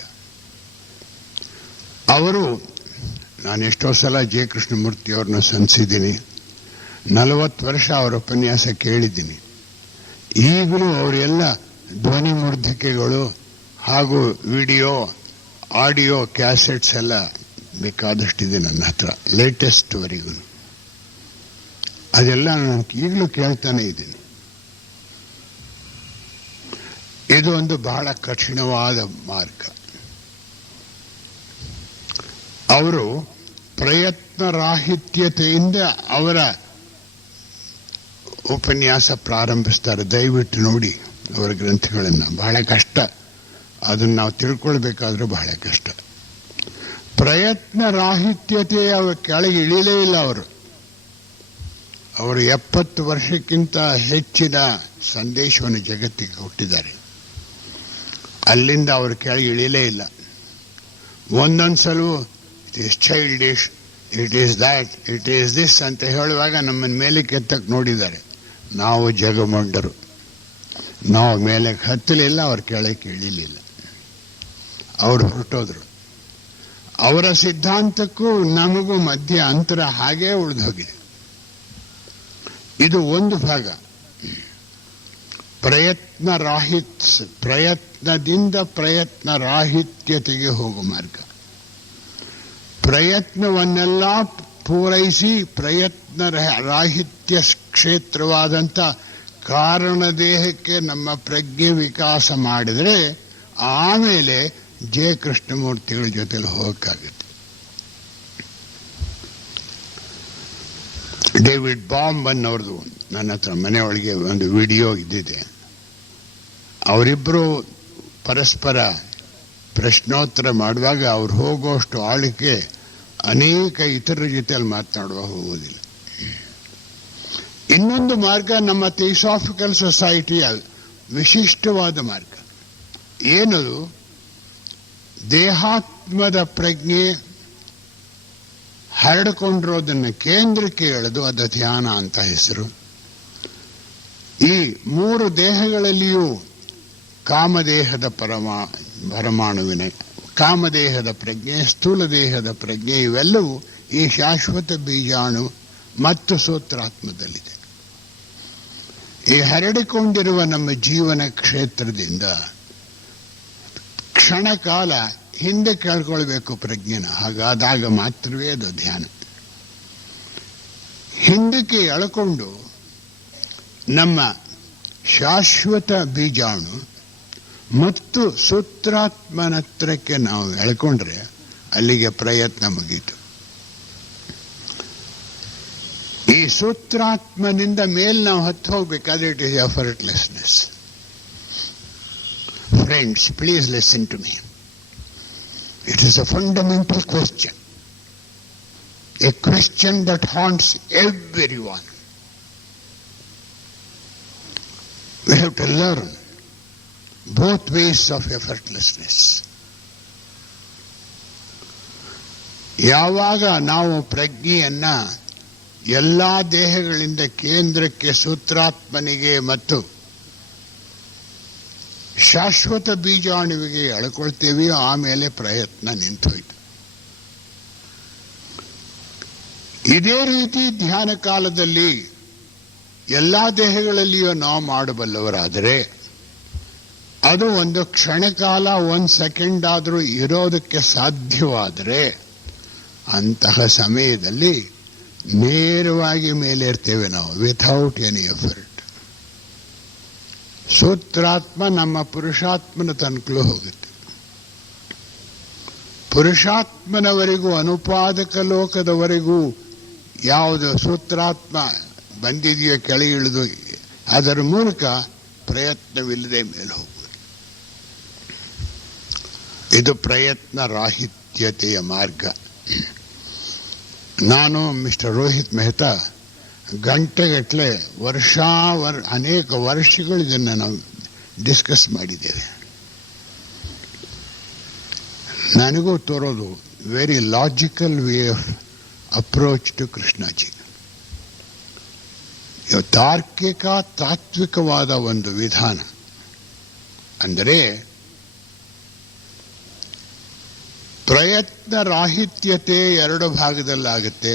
ಅವರು, ನಾನು ಎಷ್ಟೋ ಸಲ ಜೆ ಕೃಷ್ಣಮೂರ್ತಿಯವ್ರನ್ನ ಸಂಧಿಸಿದ್ದೀನಿ. 40 ವರ್ಷ ಅವರ ಉಪನ್ಯಾಸ ಕೇಳಿದ್ದೀನಿ. ಈಗಲೂ ಅವರೆಲ್ಲ ಧ್ವನಿ ಮುದ್ರಿಕೆಗಳು ಹಾಗೂ ವಿಡಿಯೋ, ಆಡಿಯೋ ಕ್ಯಾಸೆಟ್ಸ್ ಎಲ್ಲ ಬೇಕಾದಷ್ಟಿದೆ ನನ್ನ ಹತ್ರ, ಲೇಟೆಸ್ಟ್ವರೆಗೂ. ಅದೆಲ್ಲ ನಾನು ಈಗಲೂ ಕೇಳ್ತಾನೆ ಇದ್ದೀನಿ. ಇದು ಒಂದು ಬಹಳ ಕಠಿಣವಾದ ಮಾರ್ಗ. ಅವರು ಪ್ರಯತ್ನ ರಾಹಿತ್ಯತೆಯಿಂದ ಅವರ ಉಪನ್ಯಾಸ ಪ್ರಾರಂಭಿಸ್ತಾರೆ. ದಯವಿಟ್ಟು ನೋಡಿ ಅವರ ಗ್ರಂಥಗಳನ್ನು. ಬಹಳ ಕಷ್ಟ, ಅದನ್ನು ನಾವು ತಿಳ್ಕೊಳ್ಬೇಕಾದ್ರೂ ಬಹಳ ಕಷ್ಟ. ಪ್ರಯತ್ನ ರಾಹಿತ್ಯತೆ ಅವರ ಕೆಳಗೆ ಇಳಿಲೇ ಇಲ್ಲ ಅವರು 70 ವರ್ಷಕ್ಕಿಂತ ಹೆಚ್ಚಿನ ಸಂದೇಶವನ್ನು ಜಗತ್ತಿಗೆ ಕೊಟ್ಟಿದ್ದಾರೆ. ಅಲ್ಲಿಂದ ಅವ್ರ ಕೆಳಗೆ ಇಳಿಲೇ ಇಲ್ಲ. ಒಂದೊಂದು ಸಲವೂ it is childish, it is that, it is this ಅಂತ ಹೇಳುವಾಗ ನಮ್ಮನ್ನು ಮೇಲೆ ಕೆತ್ತಕ್ಕೆ ನೋಡಿದ್ದಾರೆ. ನಾವು ಜಗಮೊಂಡರು, ನಾವು ಮೇಲೆ ಹತ್ತಲಿಲ್ಲ, ಅವ್ರ ಕೆಳಗೆ ಇಳಿಲಿಲ್ಲ. ಅವರು ಹೊರಟೋದ್ರು. ಅವರ ಸಿದ್ಧಾಂತಕ್ಕೂ ನಮಗೂ ಮಧ್ಯೆ ಅಂತರ ಹಾಗೇ ಉಳಿದು ಹೋಗಿದೆ. ಇದು ಒಂದು ಭಾಗ. ಪ್ರಯತ್ನದಿಂದ ಪ್ರಯತ್ನ ರಾಹಿತ್ಯತೆಗೆ ಹೋಗೋ ಮಾರ್ಗ. ಪ್ರಯತ್ನವನ್ನೆಲ್ಲ ಪೂರೈಸಿ ಪ್ರಯತ್ನ ರಾಹಿತ್ಯ ಕ್ಷೇತ್ರವಾದಂಥ ಕಾರಣ ದೇಹಕ್ಕೆ ನಮ್ಮ ಪ್ರಜ್ಞೆ ವಿಕಾಸ ಮಾಡಿದರೆ ಆಮೇಲೆ ಜೆ ಕೃಷ್ಣಮೂರ್ತಿಗಳ ಜೊತೆಲಿ ಹೋಗಕ್ಕಾಗುತ್ತೆ. ಡೇವಿಡ್ ಬಾಂಬನ್ ಅವ್ರದ್ದು ನನ್ನ ಹತ್ರ ಮನೆಯೊಳಗೆ ಒಂದು ವಿಡಿಯೋ ಇದ್ದಿದೆ. ಅವರಿಬ್ಬರು ಪರಸ್ಪರ ಪ್ರಶ್ನೋತ್ತರ ಮಾಡುವಾಗ ಅವ್ರು ಹೋಗುವಷ್ಟು ಆಳಕ್ಕೆ ಅನೇಕ ಇತರ ಜೊತೆಯಲ್ಲಿ ಮಾತನಾಡುವ ಹೋಗೋದಿಲ್ಲ. ಇನ್ನೊಂದು ಮಾರ್ಗ ನಮ್ಮ ಥಿಯೋಸಾಫಿಕಲ್ ಸೊಸೈಟಿಯ ವಿಶಿಷ್ಟವಾದ ಮಾರ್ಗ ಏನದು? ದೇಹಾತ್ಮದ ಪ್ರಜ್ಞೆ ಹರಡಿಕೊಂಡಿರೋದನ್ನು ಕೇಂದ್ರಕ್ಕೆ ಎಳೆದು ಅದು ಧ್ಯಾನ ಅಂತ ಹೆಸರು. ಈ 3 ದೇಹಗಳಲ್ಲಿಯೂ ಕಾಮದೇಹದ ಪರಮಾಣುವಿನ ಕಾಮದೇಹದ ಪ್ರಜ್ಞೆ, ಸ್ಥೂಲ ದೇಹದ ಪ್ರಜ್ಞೆ ಇವೆಲ್ಲವೂ ಈ ಶಾಶ್ವತ ಬೀಜಾಣು ಮತ್ತು ಸೂತ್ರಾತ್ಮದಲ್ಲಿದೆ. ಈ ಹರಡಿಕೊಂಡಿರುವ ನಮ್ಮ ಜೀವನ ಕ್ಷೇತ್ರದಿಂದ ಕ್ಷಣಕಾಲ ಹಿಂದೆ ಕೇಳ್ಕೊಳ್ಬೇಕು ಪ್ರಜ್ಞೆನ. ಹಾಗಾದಾಗ ಮಾತ್ರವೇ ಅದು ಧ್ಯಾನ. ಹಿಂದಕ್ಕೆ ಎಳ್ಕೊಂಡು ನಮ್ಮ ಶಾಶ್ವತ ಬೀಜಾಣು ಮತ್ತು ಸೂತ್ರಾತ್ಮನತ್ರಕ್ಕೆ ನಾವು ಎಳ್ಕೊಂಡ್ರೆ ಅಲ್ಲಿಗೆ ಪ್ರಯತ್ನ ಮುಗೀತು. ಈ ಸೂತ್ರಾತ್ಮನಿಂದ ಮೇಲೆ ನಾವು ಹತ್ತು ಹೋಗ್ಬೇಕಾದ್ರೆ it is effortlessness. Friends, please listen to me. It is a fundamental question. A question that haunts everyone. We have to learn both ways of effortlessness. ಯಾವಾಗ ನಾವು ಪ್ರಜ್ಞೆಯನ್ನ ಎಲ್ಲ ದೇಹಗಳಿಂದ ಕೇಂದ್ರಕ್ಕೆ ಸೂತ್ರಾತ್ಮನಿಗೆ ಮತ್ತು ಶಾಶ್ವತ ಬೀಜಾಣುವಿಗೆ ಎಳ್ಕೊಳ್ತೇವೆ, ಆಮೇಲೆ ಪ್ರಯತ್ನ ನಿಂತೋಯ್ತು. ಇದೇ ರೀತಿ ಧ್ಯಾನ ಕಾಲದಲ್ಲಿ ಎಲ್ಲ ದೇಹಗಳಲ್ಲಿಯೂ ನಾವು ಮಾಡಬಲ್ಲವರಾದರೆ ಅದು ಒಂದು ಕ್ಷಣಕಾಲ 1 ಸೆಕೆಂಡ್ ಆದರೂ ಇರೋದಕ್ಕೆ ಸಾಧ್ಯವಾದರೆ ಅಂತಹ ಸಮಯದಲ್ಲಿ ನೇರವಾಗಿ ಮೇಲೆ ಇರ್ತೇವೆ ನಾವು, ವಿಥೌಟ್ ಎನಿ ಎಫರ್ಟ್. ಸೂತ್ರಾತ್ಮ ನಮ್ಮ ಪುರುಷಾತ್ಮನ ತನಕಲೂ ಹೋಗುತ್ತೆ. ಪುರುಷಾತ್ಮನವರೆಗೂ ಅನುಪಾದಕ ಲೋಕದವರೆಗೂ ಯಾವುದು ಸೂತ್ರಾತ್ಮ ಬಂದಿದೆಯೋ ಕೆಳಗೆ ಇಳಿದು ಅದರ ಮೂಲಕ ಪ್ರಯತ್ನವಿಲ್ಲದೆ ಮೇಲೆ ಹೋಗುವುದು. ಇದು ಪ್ರಯತ್ನ ರಾಹಿತ್ಯತೆಯ ಮಾರ್ಗ. ನಾನು ಮಿಸ್ಟರ್ ರೋಹಿತ್ ಮೆಹ್ತಾ ಗಂಟೆಗಟ್ಟಲೆ ಅನೇಕ ವರ್ಷಗಳು ಇದನ್ನು ನಾವು ಡಿಸ್ಕಸ್ ಮಾಡಿದ್ದೇವೆ. ನನಗೂ ತೋರೋದು very logical way of approach to Krishnaji. ತಾರ್ಕಿಕ ತಾತ್ವಿಕವಾದ ಒಂದು ವಿಧಾನ. ಅಂದರೆ ಪ್ರಯತ್ನ ರಾಹಿತ್ಯತೆ 2 ಭಾಗದಲ್ಲಾಗುತ್ತೆ.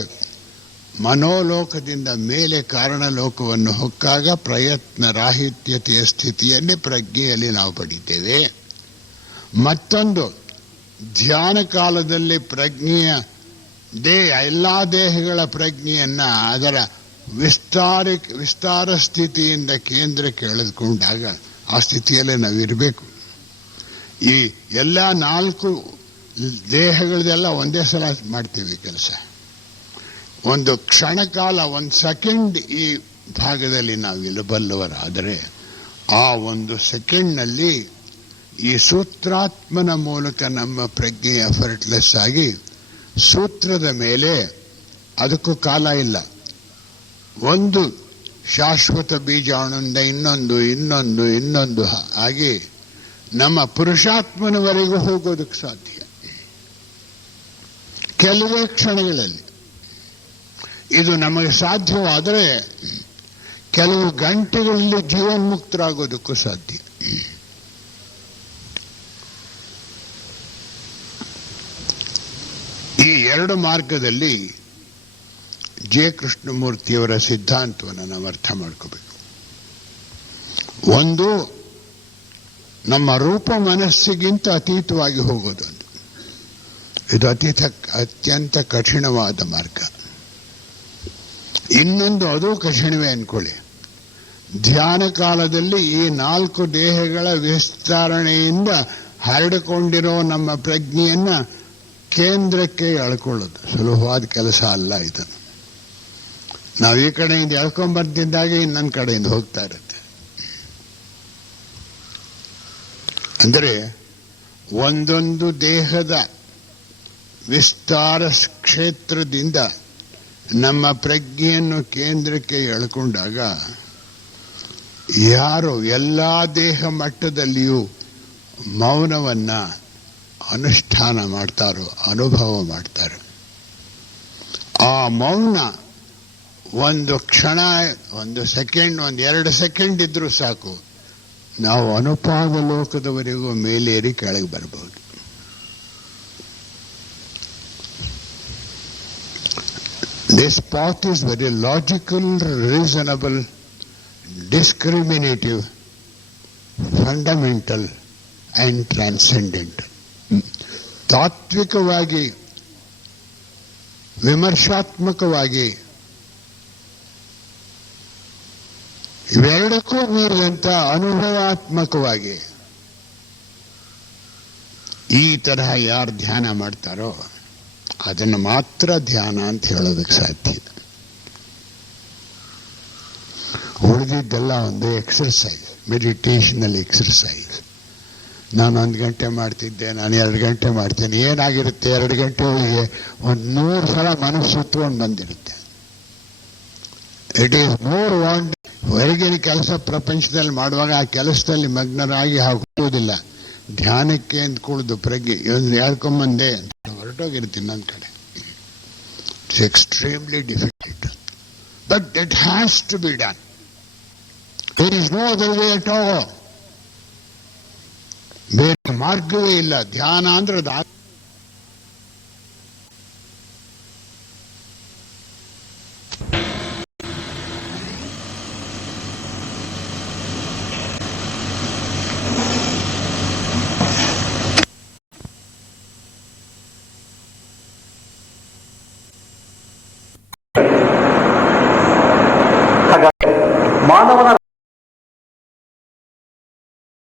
ಮನೋಲೋಕದಿಂದ ಮೇಲೆ ಕಾರಣಲೋಕವನ್ನು ಹೊಕ್ಕಾಗ ಪ್ರಯತ್ನ ರಾಹಿತ್ಯತೆಯ ಸ್ಥಿತಿಯನ್ನೇ ಪ್ರಜ್ಞೆಯಲ್ಲಿ ನಾವು ಪಡಿತೇವೆ. ಮತ್ತೊಂದು ಧ್ಯಾನ ಕಾಲದಲ್ಲಿ ಪ್ರಜ್ಞೆಯ ಎಲ್ಲ ದೇಹಗಳ ಪ್ರಜ್ಞೆಯನ್ನ ಅದರ ವಿಸ್ತಾರ ಸ್ಥಿತಿಯಿಂದ ಕೇಂದ್ರಕ್ಕೆ ಎಳೆದುಕೊಂಡಾಗ ಆ ಸ್ಥಿತಿಯಲ್ಲೇ ನಾವಿರಬೇಕು. ಈ ಎಲ್ಲ 4 ದೇಹಗಳದೆಲ್ಲ ಒಂದೇ ಸಲ ಮಾಡ್ತೀವಿ ಕೆಲಸ. ಒಂದು ಕ್ಷಣಕಾಲ 1 ಸೆಕೆಂಡ್ ಈ ಭಾಗದಲ್ಲಿ ನಾವು ಇರಬಲ್ಲವರಾದರೆ ಆ 1 ಸೆಕೆಂಡ್ನಲ್ಲಿ ಈ ಸೂತ್ರಾತ್ಮನ ಮೂಲಕ ನಮ್ಮ ಪ್ರಜ್ಞೆ ಎಫರ್ಟ್ಲೆಸ್ ಆಗಿ ಸೂತ್ರದ ಮೇಲೆ ಅದಕ್ಕೂ ಕಾಲ ಇಲ್ಲ. ಒಂದು ಶಾಶ್ವತ ಬೀಜಾಣುವಿಂದ ಇನ್ನೊಂದು ಹಾಗೆ ನಮ್ಮ ಪುರುಷಾತ್ಮನವರೆಗೂ ಹೋಗೋದಕ್ಕೆ ಸಾಧ್ಯ ಕೆಲವೇ ಕ್ಷಣಗಳಲ್ಲಿ. ಇದು ನಮಗೆ ಸಾಧ್ಯವಾದರೆ ಕೆಲವು ಗಂಟೆಗಳಲ್ಲಿ ಜೀವನ್ಮುಕ್ತರಾಗೋದಕ್ಕೂ ಸಾಧ್ಯ. ಈ ಎರಡು ಮಾರ್ಗದಲ್ಲಿ ಜೆ ಕೃಷ್ಣಮೂರ್ತಿಯವರ ಸಿದ್ಧಾಂತವನ್ನು ನಾವು ಅರ್ಥ ಮಾಡ್ಕೋಬೇಕು. ಒಂದು, ನಮ್ಮ ರೂಪ ಮನಸ್ಸಿಗಿಂತ ಅತೀತವಾಗಿ ಹೋಗೋದು. ಇದು ಅತ್ಯಂತ ಕಠಿಣವಾದ ಮಾರ್ಗ. ಇನ್ನೊಂದು, ಅದು ಕಠಿಣವೇ ಅನ್ಕೊಳ್ಳಿ. ಧ್ಯಾನ ಕಾಲದಲ್ಲಿ ಈ 4 ದೇಹಗಳ ವಿಸ್ತರಣೆಯಿಂದ ಹರಡಿಕೊಂಡಿರೋ ನಮ್ಮ ಪ್ರಜ್ಞೆಯನ್ನ ಕೇಂದ್ರಕ್ಕೆ ಎಳ್ಕೊಳ್ಳೋದು ಸುಲಭವಾದ ಕೆಲಸ ಅಲ್ಲ. ಇದನ್ನು ನಾವು ಈ ಕಡೆಯಿಂದ ಎಳ್ಕೊಂಡ್ಬರ್ತಿದ್ದಾಗೆ ಇನ್ನೊಂದು ಕಡೆಯಿಂದ ಹೋಗ್ತಾ ಇರುತ್ತೆ. ಅಂದರೆ ಒಂದೊಂದು ದೇಹದ ವಿಸ್ತಾರ ಕ್ಷೇತ್ರದಿಂದ ನಮ್ಮ ಪ್ರಜ್ಞೆಯನ್ನು ಕೇಂದ್ರಕ್ಕೆ ಎಳ್ಕೊಂಡಾಗ ಯಾರು ಎಲ್ಲ ದೇಹ ಮಟ್ಟದಲ್ಲಿಯೂ ಮೌನವನ್ನ ಅನುಷ್ಠಾನ ಮಾಡ್ತಾರೋ, ಅನುಭವ ಮಾಡ್ತಾರೆ, ಆ ಮೌನ ಒಂದು ಕ್ಷಣ, 1 ಸೆಕೆಂಡ್, 2 ಸೆಕೆಂಡ್ ಇದ್ರೂ ಸಾಕು, ನಾವು ಅನುಪಾದ ಲೋಕದವರೆಗೂ ಮೇಲೇರಿ ಕೆಳಗೆ ಬರಬಹುದು. This path is very logical, reasonable, discriminative, fundamental and transcendental. ತಾತ್ವಿಕವಾಗಿ, ವಿಮರ್ಶಾತ್ಮಕವಾಗಿ, ಇವೆರಡಕ್ಕೂ ಮೀರಿದಂತ ಅನುಭವಾತ್ಮಕವಾಗಿ ಈ ತರಹ ಯಾರು ಧ್ಯಾನ ಮಾಡ್ತಾರೋ ಅದನ್ನು ಮಾತ್ರ ಧ್ಯಾನ ಅಂತ ಹೇಳೋದಕ್ಕೆ ಸಾಧ್ಯ. ಉಳಿದಿದ್ದೆಲ್ಲ ಒಂದು ಎಕ್ಸರ್ಸೈಸ್, ಮೆಡಿಟೇಷನಲ್ ಎಕ್ಸರ್ಸೈಸ್. ನಾನು 1 ಗಂಟೆ ಮಾಡ್ತಿದ್ದೆ, ನಾನು 2 ಗಂಟೆ ಮಾಡ್ತೇನೆ. ಏನಾಗಿರುತ್ತೆ 2 ಗಂಟೆ ಒಳಗೆ 100 ಸಲ ಮನಸ್ಸು ಸುತ್ತಕೊಂಡು ಬಂದಿರುತ್ತೆ. It is more want. ಹೊರಗಿನ ಕೆಲಸ ಪ್ರಪಂಚದಲ್ಲಿ ಮಾಡುವಾಗ ಆ ಕೆಲಸದಲ್ಲಿ ಮಗ್ನರಾಗಿ ಹೋಗೋದಿಲ್ಲ. ಧ್ಯಾನಕ್ಕೆ ಅಂತ ಕುಳಿದು ಪ್ರಜ್ಞೆ ಹೇಳ್ಕೊಂಬಂದೆ ಹೊರಟೋಗಿರ್ತೀನಿ ನನ್ನ ಕಡೆ. It's extremely difficult, but it has to be done. There is no other way at all. ಬೇರೆ ಮಾರ್ಗವೇ ಇಲ್ಲ. ಧ್ಯಾನ ಅಂದ್ರೆ ಮಾನವನ